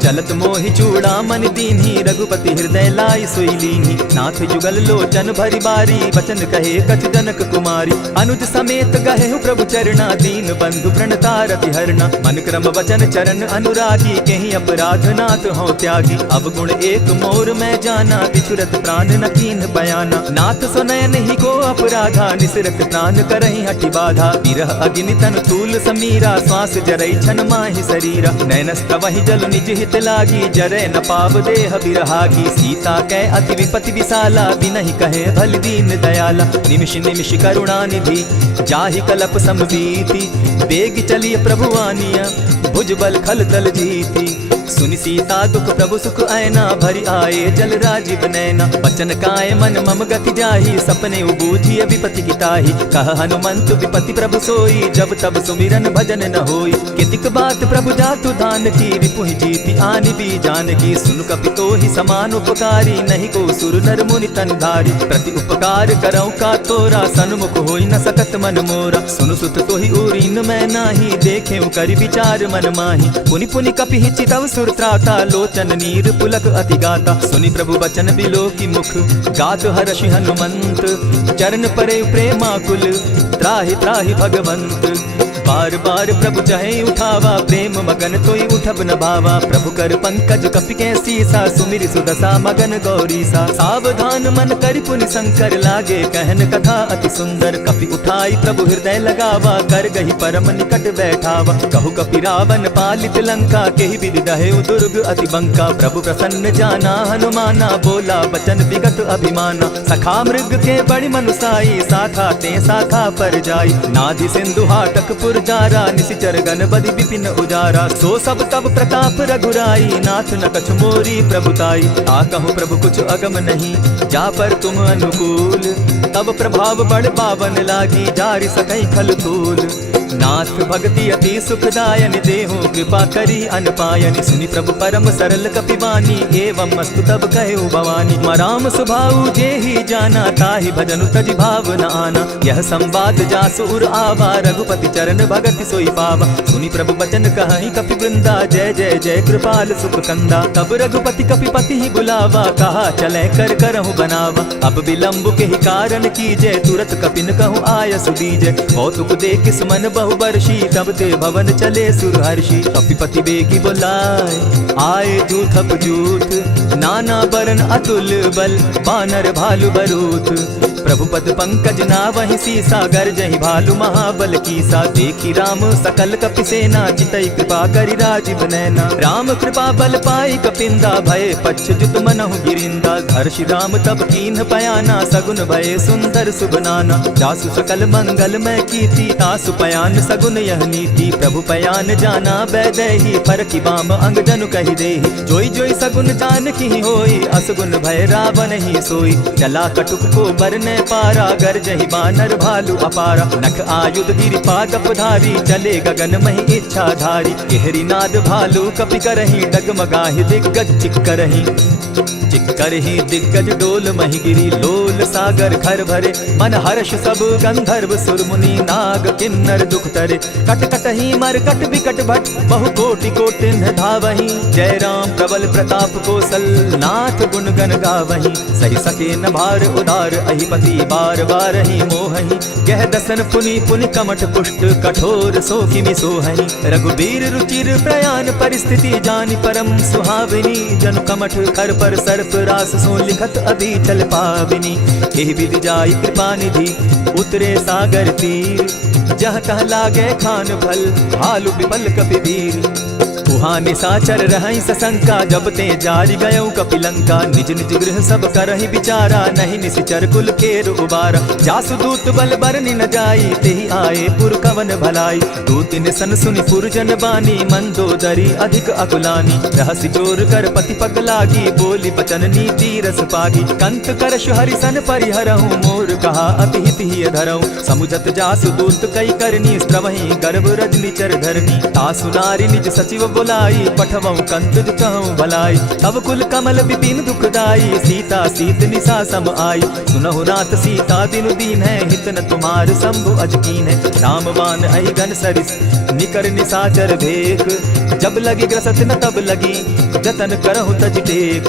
चलत मोहि चूड़ामणि दीन्ही, रघुपति हृदय लाई सोई लीन्ही। नाथ जुगल लोचन भरि बारी, वचन कहे कछ जनक कुमारी। अनुज समेत गहेहु प्रभु चरणा, दीन बंधु प्रणतारति हरना। मन क्रम वचन चरण अनुरागी, केहि अपराध नाथ हो त्यागी। अब गुण एक मोर मैं जाना, बिछुरत प्राण न कीन्ह बयाना। नाथ सुनयन ही को अपराधा, निसरत प्राण करहि हठि बाधा। विरह अग्नि तन तूल समीरा, श्वास जरई छन माहि शरीरा। नयनस्तवहि जल निज हित लागी, जरै न पाव देह बिरहागी। सीता कै अति विपति विशाला, बिनहि कहे भल दीन दयाला। निमिष निमिष करुणा निधि, जाहि कलप समबीति। बेग चलिय प्रभु आनिया, भुजबल खल तल जीती। सुनि सीता दुख प्रभु सुख ऐना, भरि आए जल राजीव नैना। बचन काय मन मम गति जाहि, सपने बूझिय विपति किताहि। कह हनुमंत विपति प्रभु सोई, जब तब सुमिरन भजन न होई। कितिक बात प्रभु जातु दान की, रिपुहि जीति आनि भी जानकी। सुनु कपि तोहि समान उपकारी, नहीं को सुर नर मुनि तन धारी। प्रति उपकार करौ का तोरा, सन्मुख होई न सकत मन मोरा। सुनु सुत तोहि उरीन मैं नाही, देखेउ करि विचार मन माही। पुनि पुनि कपि हिचितव सुर त्राता, लोचन नीर पुलक अति गाता। सुनि प्रभु बचन बिलो की मुख, गात हर्षि हनुमंत। चरण परे प्रेमाकुल, त्राहि त्राहि भगवंत। बार बार प्रभु चहे उठावा, प्रेम मगन तोई उठब न भावा। प्रभु कर पंकज कपि के सीसा, सुमिरि सुदशा मगन गौरीसा। सावधान मन करि पुनि शंकर, लागे कहन कथा अति सुंदर। कपि उठाई प्रभु हृदय लगावा, कर गही परम निकट बैठावा। कहु कपि रावण पालित लंका, केहि विधि दहेउ दुर्ग अति बंका। प्रभु प्रसन्न जाना हनुमाना, बोला बचन विगत अभिमाना। सखा मृग के बड़ि मनुसाई, साखा ते साखा पर जाई। नाधि सिंधु हाटक पुर जारा, निशिचर गण बदि विपिन उजारा। सो सब तब प्रताप रघुराई, नाथ न कछु मोरी प्रभुताई। आ कहूँ प्रभु कुछ अगम नहीं, जा पर तुम अनुकूल। तब प्रभाव बड़ पावन लागी, जारि सकई खल तूल। नाथ भक्ति अति सुखदायन, देहु कृपा करी अनपायनि। सुनि प्रभु परम सरल कपिवानी, एवं मस्तु तब कहेउ भवानी। मराम सुभाऊ जेहि जाना, ताहि भजनु तजि भाव न आना। यह संवाद जासु उर आवा, रघुपति चरण भगति सोई पावा। सुनि प्रभु बचन कहि कपि वृंदा, जय जय जय कृपाल सुख कंदा। तब रघुपति कपिपति ही बुलावा, कहा चले कर करहु बनावा। अब विलंब के ही कारण कीजय, तुरत कपिन कहूँ आय सुदीजय। कौतुक देख सुमन बहु वर्षी, तब ते भवन चले सुरहर्षि। कपिपति बेगी बुलाए, आए जूथप जूथ। नाना बरन अतुल बल, बानर भालु बरूथ। प्रभु पद पंकज नावहि सीसा, गर्जहि भालु महाबल कीसा। देखी राम सकल कपि सेना, चितई कृपा करि राजीव नैना। राम कृपा बल पाई कपिंदा, भय पच्युत मनहु गिरिंदा। हर्षि राम तब कीन्ह पयाना, सगुन भय सुंदर शुभ नाना। जासु सकल मंगल मैं कीर्ति, तासु पयान सगुन यह नीति। प्रभु पयान जाना बैदेही, फरकि बाम अंग जनु कहि देहि। जोई जोई सगुन जान की होई, असगुन भय रावण ही सोई। चला कटुक को बरने पारा, गर्जहि बानर भालु अपारा। नख आयुध गिरि पादप धारी, चले गगन महि इच्छाधारी। केहरी नाद भालु कपि करहि, डगमगाहि दिग्गज चिक्करहि। चिक्करहि दिग्गज डोल महि गिरी, लोल सागर खर भरे। मन हर्ष सब गंधर्व सुर मुनि, नाग किन्नर दुख तरे। कट कटहि मरकट बिकट भट, बहु कोटि कोटिन्ह धावहि। जय राम प्रबल प्रताप कौशल, नाथ गुण गण गावहि। सहि सके न भार उदार, अहिपति बार बार ही मोहहि। गह दसन पुनि पुनि कमठ पुष्ट, कठोर सो किमि सोहहि। रघुबीर रुचिर प्रयाण परिस्थिति, जानि परम सुहाविनी। जनु कमठ खर पर सर्प रास, सो लिखत अभी चल पाविनी। एहि विधि जाई कृपा निधि, उतरे सागर तीर। जह तह लागे खान भल, भालु विपल कपि वीर। उहाँ निशाचर रहै सशंका, जब ते जारि गयौ कपिलंका। निज निज गृह सब करहि विचारा, नहीं निशिचर कुल केर उबारा। जासु दूत बल बरनि न जाई, तेहि आए पुर कवन भलाई। दूतिन सन सुनि पुरजन बानी, मंदोदरी अधिक अकुलानी। रहसि जोर कर पति पग लागी, बोली बचन नीति रस पागी। कंत करश हरि सन परिहरहु, मोर कहा अति हित ही धरहु। समुझत जासु दूत कई करनी, स्त्रवहि गर्भ रजनी चर धरनी। तासु नारी निज सचिव बुलाई, पठवहु कंत कहूँ भलाई। तब कुल कमल विपिन दुखदाई, सीता सीत निशा सम आई। सुनहु नाथ सीता बिनु दीन है, हित न तुम्हार शंभु अजकीन है। रामबान अहि गन सरिस, निकर निशाचर भेक। जब लगी ग्रसत न तब लगी, जतन करहु तज टेक।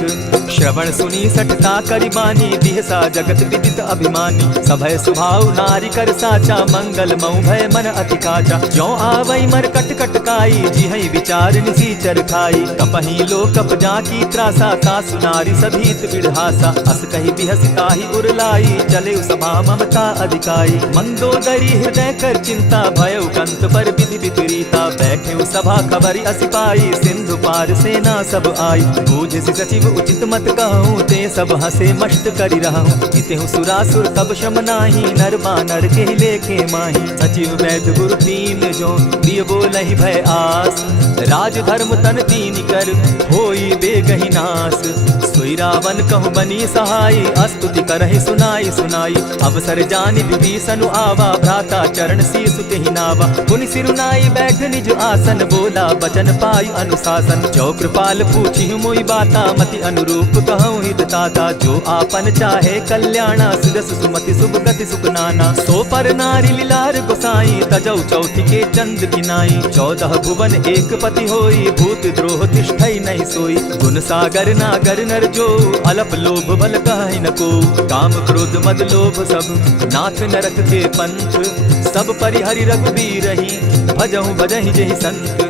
श्रवण सुनी सठता करि बानी, बिहसा जगत विदित अभिमानी। सभय सुभाव नारी कर साचा, मंगल मऊ भय मन अति काचा। जो आवै मर कट कट काई, जिहै विचार निसीचर खाई। कपहि लो कप जाकी त्रासा, तासु नारी सभीत बिढ़ासा। अस कहि बिहसिता ही उरलाई, चले सभा ममता अधिकाई। मंदोदरी हृदय कर चिंता, भयउ कंत पर विधि विपरीता। बैठे सभा खबरि अस पाई, सिंधु पार सेना सब आई। बूझसि सचिव उचित मत कहूँ, ते सब हसे मस्त करि रहूँ। इतेहु सुरासुर तब शम नाही, नर बानर के लेखे माही। सचिव वैद्य गुरु तीन जो, प्रिय बोलहि भय आस। राज धर्म तन तीन कर, होई बेगहि नास। सोई रावण कहु बनी सहाय, स्तुति करहि सुनाई सुनाई। अवसर जानि विभीषण आवा, भ्राता चरण शीसु तेहि नावा। पुनि सिरुनाई बैठ निज आसन, बोला बचन पाई अनुशासन। जो कृपाल पूछि मोई बाता, मति अनुरूप कहूँ हित ताता। जो आपन चाहे कल्याणा, सुदस सुमति शुभ गति सुख नाना। सो पर नारी लीलार गोसाई, तजौ चौथि के चंद किनाई। 14 भुवन एक पति होई, भूत द्रोह तिष्ठै नहीं सोई। गुण सागर नागर नर जो, अलप लोभ बल कहै न को। काम क्रोध मद लोभ सब, नाथ नरक के पंथ। सब परिहरि रघुबीरहि, भजहु भजहि जेहि संत।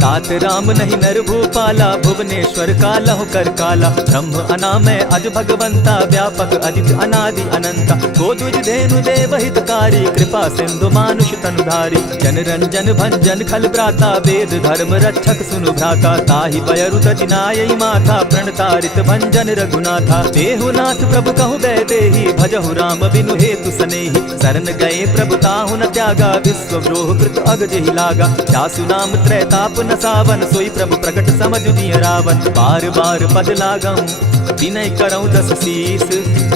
तात राम नहीं नर भूपाला, भुवनेश्वर कालहु कर काला। ब्रह्म अनामय अज भगवंता, व्यापक अदित अनादि अनंता। को द्विज धेनु देव हितकारी, कृपा सिंधु मानुष तनुधारी। जन रंजन भंजन खल भ्राता, वेद धर्म रक्षक सुनु भ्राता। ताहि पयरु तजिनायि माथा, प्रणतारित भंजन रघुनाथा। देहु नाथ प्रभु कहु बैदेहि, भजहु राम बिनु हेतु सनेहि। शरण गए प्रभु ताहु न त्यागा, विश्वद्रोह कृत अग जेहि लागा। जासु नाम त्रैताप न सावन, सोई प्रभु प्रकट समझ दिय रावण। बार बार पद लागम, विनय करऊँ दस शीस।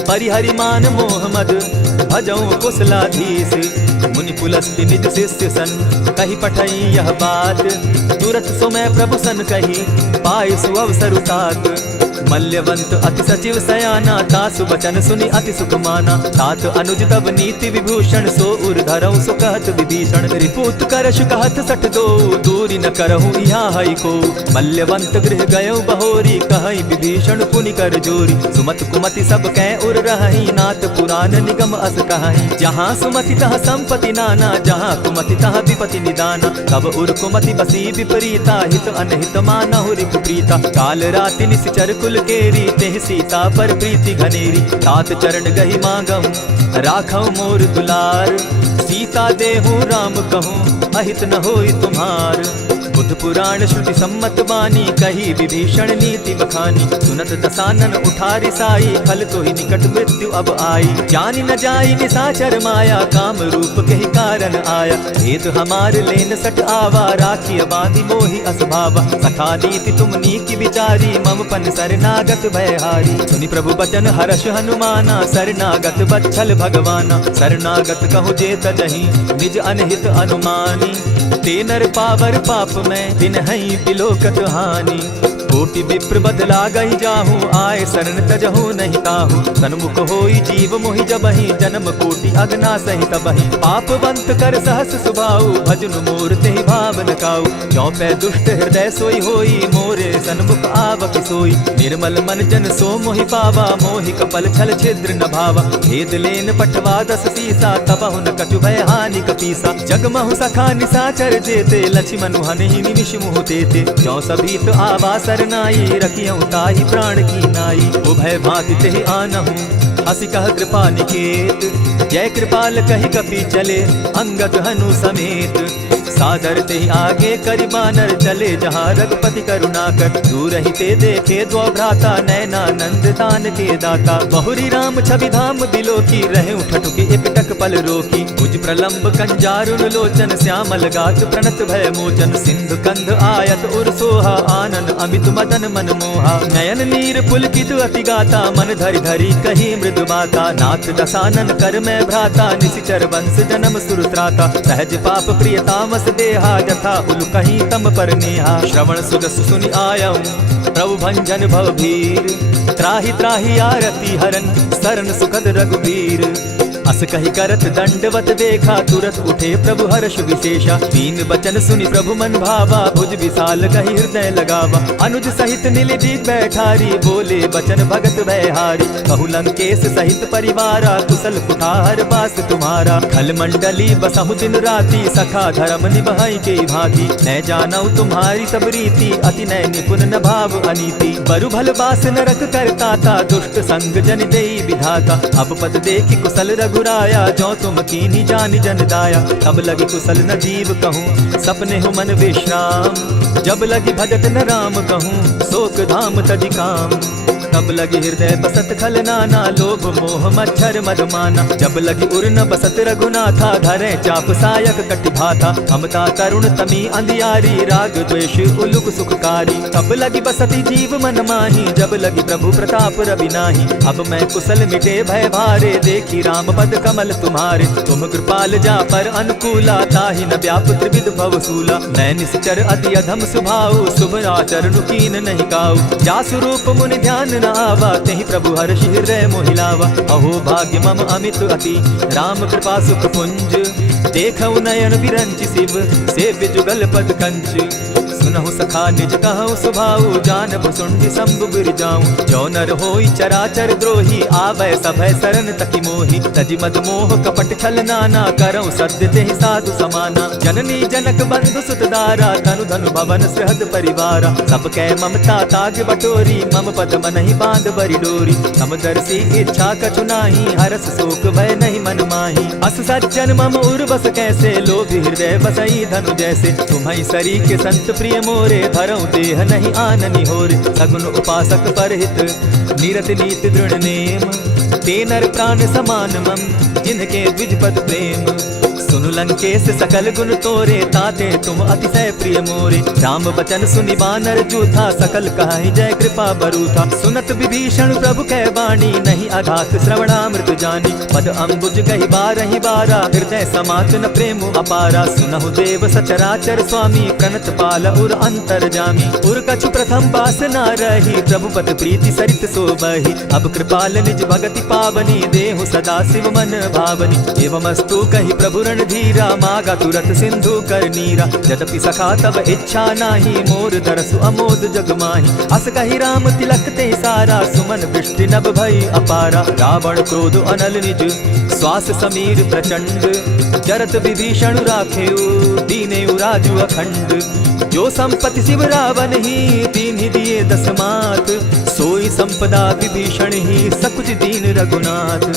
परिहरि मान मोह मद, भजऊँ कुशलाधीश। मुनि पुलस्ति निज शिष्य सन, कही पठई यह बात। तुरत सो मैं प्रभु सन कही, पाए सुअवसर तात। मल्यवंत अति सचिव सयाना, तासु बचन सुनि अति सुख माना। तात अनुज तब नीति विभूषण, सो उर धरऊँ सो कहत विभीषण। रिपुत करश कहत सठ दो, दूरी न करहूँ यहाँ हई को। मल्यवंत गृह गयो बहोरी, कहई विभीषण पुनि कर जोरी। सुमत कुमति सब कै उर रहई, नाथ पुराण निगम अस कहई। जहाँ सुमति तह संपति नाना, जहाँ कुमति तह विपति निदाना। तब उर कुमति बसी विपरीता, हित अनहित मानहु रिपु प्रीता। काल राति निशिचर कुल कुल केरी, तेह सीता पर प्रीति घनेरी। तात चरण गही मांगम, राखौ मोर दुलार। सीता देहु राम कहूँ, अहित न होई तुम्हार। बुद्ध पुराण श्रुति सम्मत बानी, कही विभीषण नीति बखानी। सुनत दसानन उठारी साई, खल तो ही निकट मृत्यु अब आई। जानी न जाई निशाचर माया, काम रूप के ही कारण आया। भेद हमार लेन सट आवा, राखी बांधी मोहि असभावा। सखा नीति तुम नीति विचारी, मम पन शरणागत भयहारी। सुनि प्रभु बचन हर्ष हनुमाना, शरणागत बच्छल भगवाना। शरणागत कहु जे तजहि, निज अनहित अनुमानी। ते नर पावर पाप में, दिन हई बिलोकत हानि। कोटि विप्र बदला गही जाहू, आए शरण तजहू नहीं ताहू। सन्मुख होई जीव मोहि जबहि, जन्म कोटि अगना सहित बहि। पापवंत कर सहस सुभाऊ, भजनु मोर तेहि भाव न काऊ। जो पै दुष्ट हृदय सोई होई, मोरे सन्मुख आवक सोई। निर्मल मन जन सो मोहि पावा, मोहि कपल छल छिद्र न भावा। भेद लेन पटवा दस सीसा, तबहु न कछु भय हानि कपीसा। जगमहु सखा निशाचर जेते, लक्ष्मण हनहि निमिष मुह तेते। जो सभीत आवा सरनाई, रखियौ ताहि प्राण की नाई। उभय भांति तेहि आनहु, हसी कह कृपा निकेत। जय कृपाल कहि कपि चले, अंगद हनु समेत। सादर ते आगे करि बानर चले, जहाँ रघुपति करुणाकर। दूर ही ते देखे द्वौ भ्राता, नयनानंद दान के दाता। बहुरी राम छवि धाम बिलोकी, रहे ठठुके एक टक पल रोकी। भुज प्रलंब कंजारुन लोचन, श्यामल गात प्रणत भय मोचन। सिंधु कंध आयत उर सोहा, आनन अमित मदन मन मोहा। नयन नीर पुलकित अति गाता, मन धरि धरि कही मृदु बाता। नाथ दसानन कर मैं भ्राता, निशिचर वंश जन्म सुरत्राता। सहज पाप प्रिय तामस देहा, जथा उल कहीं तम पर नेहा। श्रवण सुजस सुनि आयऊ, प्रभु भंजन भवभीर। त्राहि त्राहि आरती हरन, शरण सुखद रघुवीर। अस कही करत दंडवत देखा, तुरत उठे प्रभु हर्ष विशेषा। तीन बचन सुनि प्रभु मन भावा, भुज विशाल कही हृदय लगावा। अनुज सहित निलिधि बैठारी, बोले बचन भगत भयहारी। कहु लंकेश सहित परिवारा, कुशल कुठार बास तुम्हारा। खल मंडली बसहु दिन राति, सखा धर्म निभाई के भांति। न जानऊ तुम्हारी सब रीति, अति नय निपुण न भाव अनीति। बरु भल बास नरक करताता, दुष्ट संग जन देई विधाता। अब पद देखि कुशल रघुराया, जो तुम कीनी जानि जन दाया। तब लगी कुशल न जीव कहूँ, सपने हो मन विश्राम। जब लगी भजत न राम कहूँ, शोक धाम तजि काम। तब लगी हृदय बसत खल नाना, लोभ मोह मच्छर मदमाना। जब लगी उर न बसत रघुनाथा, धरे चाप सायक कटि भाथा। ममता तरुण तमी अंधियारी, राग द्वेष उलुक सुखकारी। तब लगी बसती जीव मन माही, जब लगी प्रभु प्रताप रवि नाही। अब मैं कुशल मिटे भय भारे, देखी राम पद कमल तुम्हारे। तुम कृपाल जा पर अनुकूला, ताहि न व्याप त्रिविध भवसूला। मैं निश्चर अति अधम स्वभाव, शुभ आचरण कीन नहीं काऊ। जासु रूप मुनि ध्यान न आवा, तेहि प्रभु हर्ष हृदय मोहिलावा। अहो भाग्य मम अमित अति, राम कृपा सुख पुंज। देखऊ नयन बिरंच शिव, सेव्य जुगल पद कंच। सुनहु सखा निज कहु सुभाऊ, जानब सुंडि शंभु गिर जाऊं। जो नर होई चराचर द्रोही, आवे सभय शरण तकी मोहि। तजि मद मोह कपट छल नाना, करऊं सत्य तेहि साधु समाना। जननी जनक बंधु सुत दारा, तनु धनु भवन सहद परिवारा। सब कै ममता ताग बटोरी, मम पद मनहि बांध बरि डोरी। समदर्शी इच्छा कछु नाही, हरस शोक भय नहीं मन माही। अस सज्जन मम उर बस कैसे, लोभी हृदय बसई धनु जैसे। तुम्हई सरी के संत प्रिय मोरे, धरऊं देह नहीं आननि होरे। सगुन उपासक परहित, निरत नीति दृढ़ नेम। ते नर प्राण समान मम, जिनके द्विजपद प्रेम। सुनु लंकेश सकल गुण तोरे, ताते तुम अतिशय प्रिय मोरे। राम बचन सुनि बानर जूथा, सकल कहाहि जय कृपा बरूथा। सुनत विभीषण प्रभु कै बाणी, नहीं अघात श्रवणामृत जानी। पद अम्बुज गहि बारहि बारा, हृदय समात न प्रेम अपारा। सुनहु देव सचराचर स्वामी, प्रणत पाल उर अंतर जामी। उर कछु प्रथम बास न रही, प्रभु पद प्रीति सरित सोबहि। अब कृपाल निज भगति पावनी, देहु सदा शिव मन भावनी। एवमस्तु कहि प्रभु धीरा, मागा तुरत सिंधु कर नीरा। यद्यपि सखा तब इच्छा नाही, मोर दरसु अमोद जग माही। अस कहि राम तिलक ते सारा, सुमन वृष्टि नभ भई अपारा। रावण क्रोध अनल निज, श्वास समीर प्रचंड। जरत विभीषण राखेउ, दीनेउ राजु अखंड। जो संपत्ति शिव रावण ही, दीन्हि दिए दस मात। सो सोई संपदा विभीषण ही सकुच दीन रघुनाथ।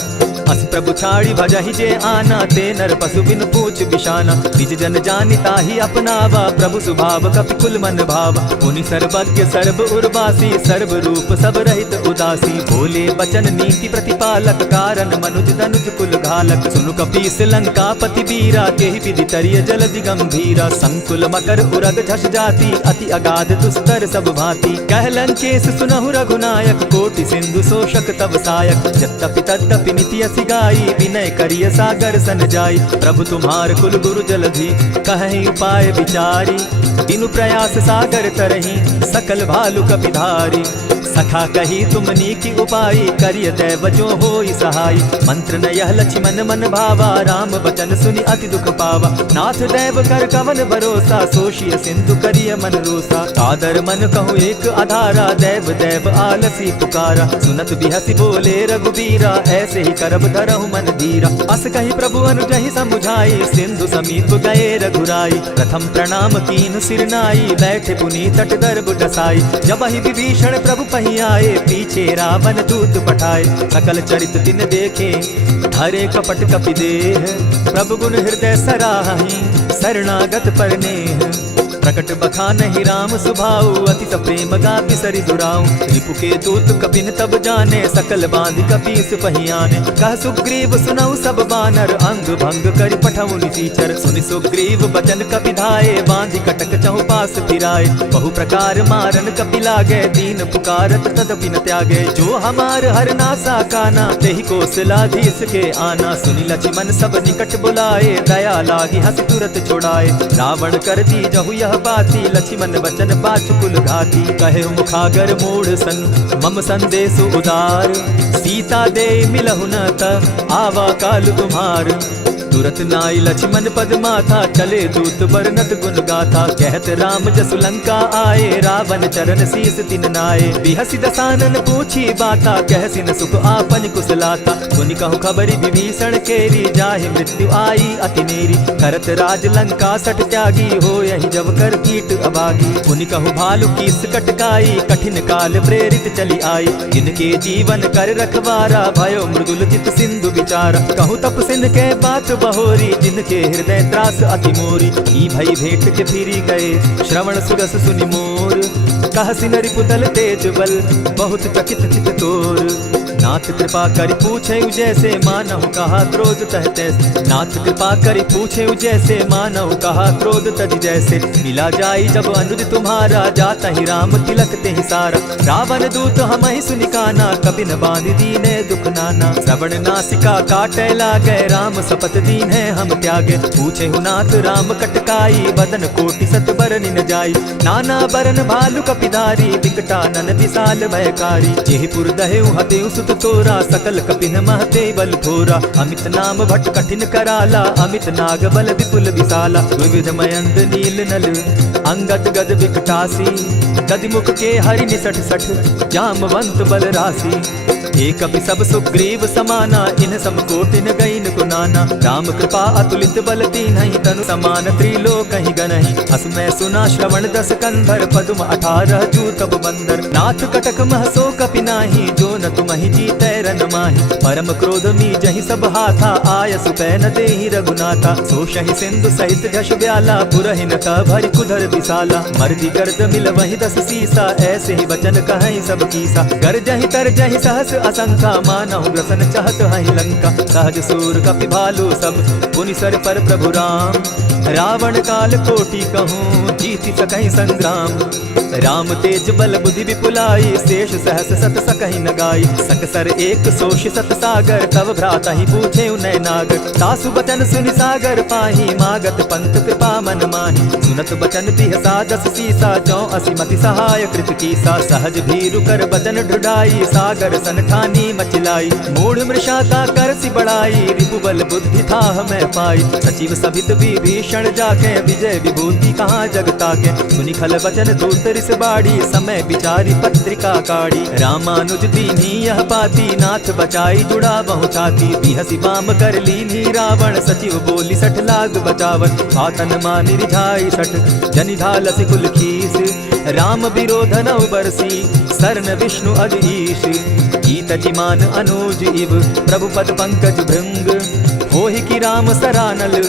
अस प्रभु छाड़ी भजहि जे आना, ते नर पशु बिन पूछ बिशाना। निज जन जानिता ही अपनावा, प्रभु स्वभाव कपि कुल मन भावा। मुनि सर्वज्ञ सर्व उर्वासी, सर्व रूप सब रहित उदासी। बोले बचन नीति प्रतिपालक, कारण मनुज धनुज कुल घालक। सुनु कपीस लंकापति बीरा, केहि विधि तरिय जलधि गंभीरा। संकुल मकर उरग झष जाति, अति अगाध दुस्तर सब भांति। कह लंकेश सुनहु रघुनायक, कोटि सिंधु शोषक तब सायक। यद्यपि तद्यपि निति असि गाई, विनय करिय सागर सन जाई। प्रभु तुम्हार कुल गुरु जलधि, कहि उपाय विचारी। बिनु प्रयास सागर तरहि, सकल भालु कपिधारी। सखा कही तुमनी की उपाई, करिय दैव जो होई सहाय। मंत्र न यह लक्ष्मण मन भावा, राम बचन सुनि अति दुख पावा। नाथ दैव कर कवन भरोसा, सोशिय सिंधु करिय मन रोसा। आदर मन कहूँ एक आधारा, दैव दैव आलसी पुकारा। सुनत बिहसी बोले रघुबीरा, ऐसे ही करब धरहु मन धीरा। अस कही प्रभु अनुजहि समुझाई, सिंधु समीप गए रघुराई। प्रथम प्रणाम कीन सिर नाई, बैठे पुनि तट दर्भ डसाई। जब ही विभीषण प्रभु पही आए, पीछे रावण दूत पठाए। सकल चरित तिन देखे, धरे कपट कपि देह। प्रभु गुण हृदय सराहि, शरणागत पर नेह। प्रकट बखानहि राम सुभाऊ, अति प्रेम गा बिसरि दुराऊ। रिपु के दूत कपिन तब जाने, सकल बांधि कपीस पहियाने। कह सुग्रीव सुनऊ सब बानर, अंग भंग करि पठऊ निसीचर। सुनि सुग्रीव बचन कपि धाये, बांधि कटक चहु पास फिराए। बहु प्रकार मारन कपि लागे, दीन पुकारत तदपि न त्यागे। जो हमार हर नासा काना, तेहि कौशलाधीश के आना। सुनि लक्ष्मण सब निकट बुलाए, दया लागी हंस तुरत छोड़ाए। रावण कर दी जहु यह बाती, लक्ष्मण वचन बाचुकुल घाती। कहे मुखागर मूढ़ सन, मम संदेश उदार। सीता दे मिलहु न त, आवा काल तुम्हार। तुरत नाई लक्ष्मण पद माथा, चले दूत बरनत गुण गाथा। कहत राम जसु लंका आए, रावण चरण शीस तिन नाये। बिहसि दसानन पूछी बाता, कहसि न सुख आपन कुशलाता। सुनि कहु खबरि विभीषण केरी, जाहि मृत्यु आई अति नेरी। करत राज लंका सठ त्यागी, हो यही जब कर कीट अभागी। पुनि कहु भालु कीस कटकाई, कठिन काल प्रेरित चली आई। जिनके जीवन कर रखवारा, भयो मृदुल चित सिंधु विचारा। कहु तपसिन के बात बहोरी, जिनके हृदय त्रास अति मोरी। ई भई भेंट के फिरी गए, श्रवण सुरस सुनि मोर। कहसि न रिपुदल तेज बल, बहुत चकित चित तोर। नाथ कृपा करि पूछे जैसे, मानहु कहा क्रोध तह तैसे। नाथ कृपा करि पूछे जैसे, मानहु कहा क्रोध तज जैसे। मिला जाई जब अनुज तुम्हारा, जाता ही राम तिलक ते ही सारा। रावण दूत हमहि सुनि काना, कपि न बांधि दीने दुख नाना। श्रवण नासिका काटे लागे, राम शपथ दीन है हम त्यागे। पूछे हु नाथ राम कटकाई, बदन कोटि सत बरनि न जाई। नाना बरन भालु कपिधारी, विकटानन विशाल भयकारी। जेहिपुर दहेउ हतेउ सुत तोरा, सकल कपिन महते बल थोरा। अमित नाम भट कठिन कराला, अमित नाग बल विपुल विशाला। विविध मयंद नील नल, अंगद गद विकटासी। गदिमुख के हरि निसठ सठ, जामवंत बल राशि। एक कपि सब सुग्रीव समाना, इन समकोटिन गईन गुनाना। राम कृपा अतुलित बल तीन्हि, तनु समान त्रिलोक ही गनहि। अस मैं सुना श्रवण दस कंधर, पदुम 18 जू तब बंदर। नाथ कटक मह सो कपि नाही, जो न तुमहि जीतै रन माहि। परम क्रोध मी जहि सब हाथा, आयसु पै न देहि रघुनाथा। सोषहि सिंधु सहित झष ब्याला, पुरहि न कह भरि कुधर विशाला। मर्दि गर्द मिल वहि 10 सीसा, ऐसे ही वचन कहहि सब कीसा। गरजहि तरजहि सहस असंख्या, मानहु ग्रसन चाहत हहि लंका। सहज सूर कपि भालु सब, पुनि सर पर प्रभु राम। रावण काल कोटि कहूँ, जीति सकहि संग्राम। राम तेज बल बुद्धि विपुलाई, शेष सहस सत सकहि न गाई। सकसर एक सोष सत सागर, तव भ्राता ही पूछे उनय नागर। तासु बचन सुनि सागर पाही, मागत पंथ कृपा मन माही। सुनत बचन बिहसा 10 सीसा, जौ असिमति सहाय कृत कीसा। सहज भीरु कर बचन ढुढ़ाई, सागर सन ठानी मचिलाई। मूढ़ मृषाता कर सि बढ़ाई, रिपु बल बुद्धि था मैं पाई। सचिव सभित विभीषण जाके, विजय विभूति कहाँ जगता के। सुनि खल बचन दूत रिस बाड़ी, समय विचारी पत्रिका काढ़ी। रामानुज दीनी यह बाती, नाथ बचाई जुड़ा बहु छाती। बिहसी बाम कर लीनी रावण, सचिव बोली 60 लाग बचावन। आतन मानि रिझाई 60, जनि ढालसि कुल खीस। राम विरोध नौ बरसी सरन विष्णु अधीश। कीतजिमान अनुज इव प्रभु पद पंकज भृंग। होहि की राम सरानल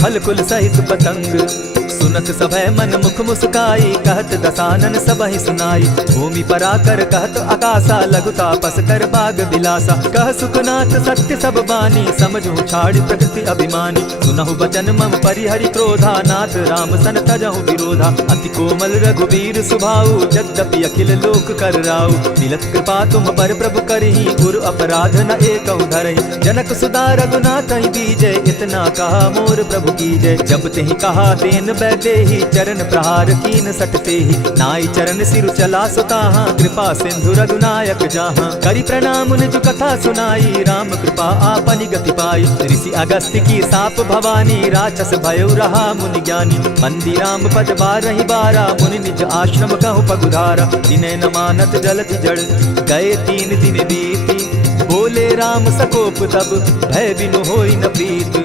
खल कुल सहित पतंग। सुनत सभय मन मुख मुस्काई कहत दसानन सबहि सुनाई। भूमि पराकर कहत आकाशा लघु तापस कर बाग बिलासा। कह सुखनाथ सत्य सब बानी समझू छाड़ प्रकृति अभिमानी। सुनहु बचन मम परिहरि क्रोधा नाथ राम सन तजहु विरोधा। अति कोमल रघुवीर सुभाऊ यद्यपि अखिल लोक कर राउ। मिलत कृपा तुम पर प्रभु करही गुरु अपराध न एकहु धरहि। जनक सुधा रघुनाथ दीजय इतना कहा मोर प्रभु कीजय। जब तेहि कहा तेन देहि चरण प्रहार कीन सटते ही। नाई चरण सिरु चला सुताहा कृपा सिंधु रघुनायक जाहा। करि प्रणाम निज कथा सुनाई राम कृपा आपनि गति पाई। ऋषि अगस्त्य की साप भवानी राक्षस भयो रहा मुनि ज्ञानी। बंदी राम पद बारहि बारा मुनि निज आश्रम कहु पगुधारा। दिने न मानत जलति जड़ गए 3 दिन बीती। बोले राम सकोप तब भय बिनु होई न प्रीत।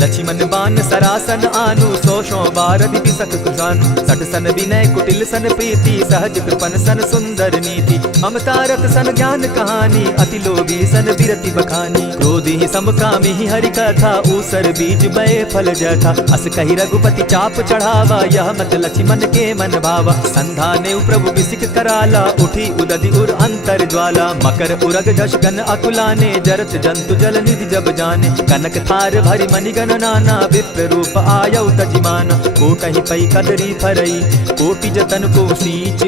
लक्ष्मण बान सरासन आनु 100 बार दिति सख कुसानु। सठ सन विनय कुटिल सन प्रीति सहज कृपन सन सुंदर नीति। ममता रत सन ज्ञान कहानी अति लोभी सन बिरति बखानी। क्रोधी समकामी हरि कथा ऊसर बीज बय फल जथा। अस कहि रघुपति चाप चढ़ावा यह मत लक्ष्मण के मन भावा। संधाने प्रभु बिसिक कराला उठी उदधि उर अंतर ज्वाला। मकर उरग झष गन अकुलाने जरत जंतु जल निधि जब जाने। कनक थार भरी मणिगण नाना विप्र रूप आयौ तजिमाना। कोटहि पै कदरी फरई कोटि जतन को सींच।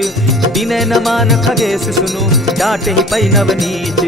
विनय न मान खगेश सुनु जाटहि पै नवनीच।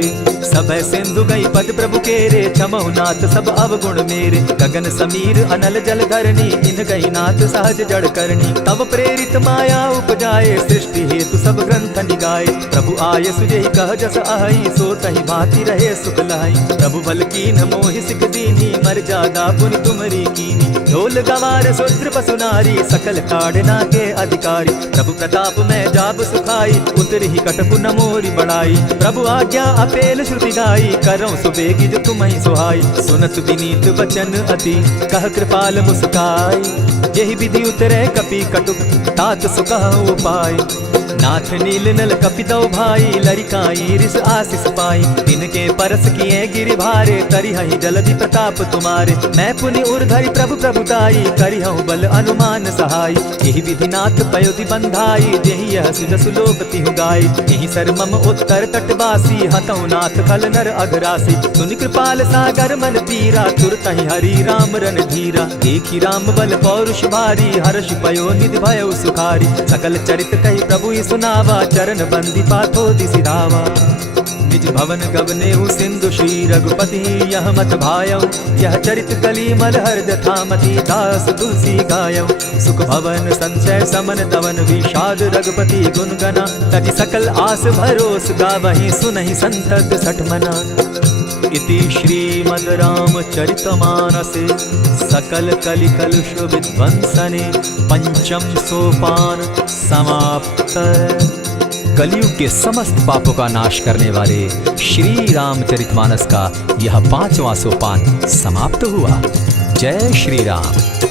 सब सिंधु गई पद प्रभु केरे क्षमहु नाथ सब अवगुण मेरे। गगन समीर अनल जल धरणी इन गई नाथ सहज जड़ करनी। तब प्रेरित माया उपजाए सृष्टि हेतु सब ग्रंथ निगाए। प्रभु आय सुजेहि कह जस अहि सो तहि भांति रहे सुख लाई। प्रभु बल कीन मोहि सिख दीनी मर्यादा पुनि तुमरी कीनी। ढोल गवार शूद्र पशु नारी सकल ताड़ना के अधिकारी। प्रभु प्रताप में जाब सुखाई उतरि ही कटपु न मोरी बढ़ाई। प्रभु आज्ञा अपेल श्रुति गाई करऊं सुबेगी जो तुम्हि सुहाई। सुनत विनीत वचन अति कह कृपाल मुस्काई। जेहि विधि उतरे कपि कटुक तात सुकहु उपाय। नाथ नील नल कपितौ भाई लरिकाई रिस आशीष पाई। तिनके परस किए गिरि भारे तरिहहि जलधि प्रताप तुम्हारे। मैं पुनि उर्धरि प्रभु प्रभुताई करिहु बल अनुमान सहाय। एहि विधि नाथ पयोधि बंधाई जेहि यह सुजसु लोक तिहु गाई। एहि सर मम उत्तर तटवासी हतौ नाथ खल नर अघरासी। सुनि कृपाल सागर मन पीरा तुरतहि हरि राम रन धीरा। देखि राम बल पौरुष भारी हर्ष पयो निधि भयो सुखारी। सकल चरित कहि प्रभु सुनावा चरण बंदी पाथो दिसि धावा। निज भवन गवनेहु सिंधु श्री रघुपति यह मत भायौ। यह चरित कली मलहर्द थामति दास तुलसी गायौ। सुख भवन संशय समन दवन विषाद रघुपति गुण गना। तजि सकल आस भरोस गावहि सुनहि संतत सठ मना। इति श्रीमद् रामचरितमानसे सकल कलि कलुष विध्वंसने पंचम सोपान समाप्त। कलयुग के समस्त पापों का नाश करने वाले श्री रामचरितमानस का यह 5वां सोपान समाप्त हुआ। जय श्री राम।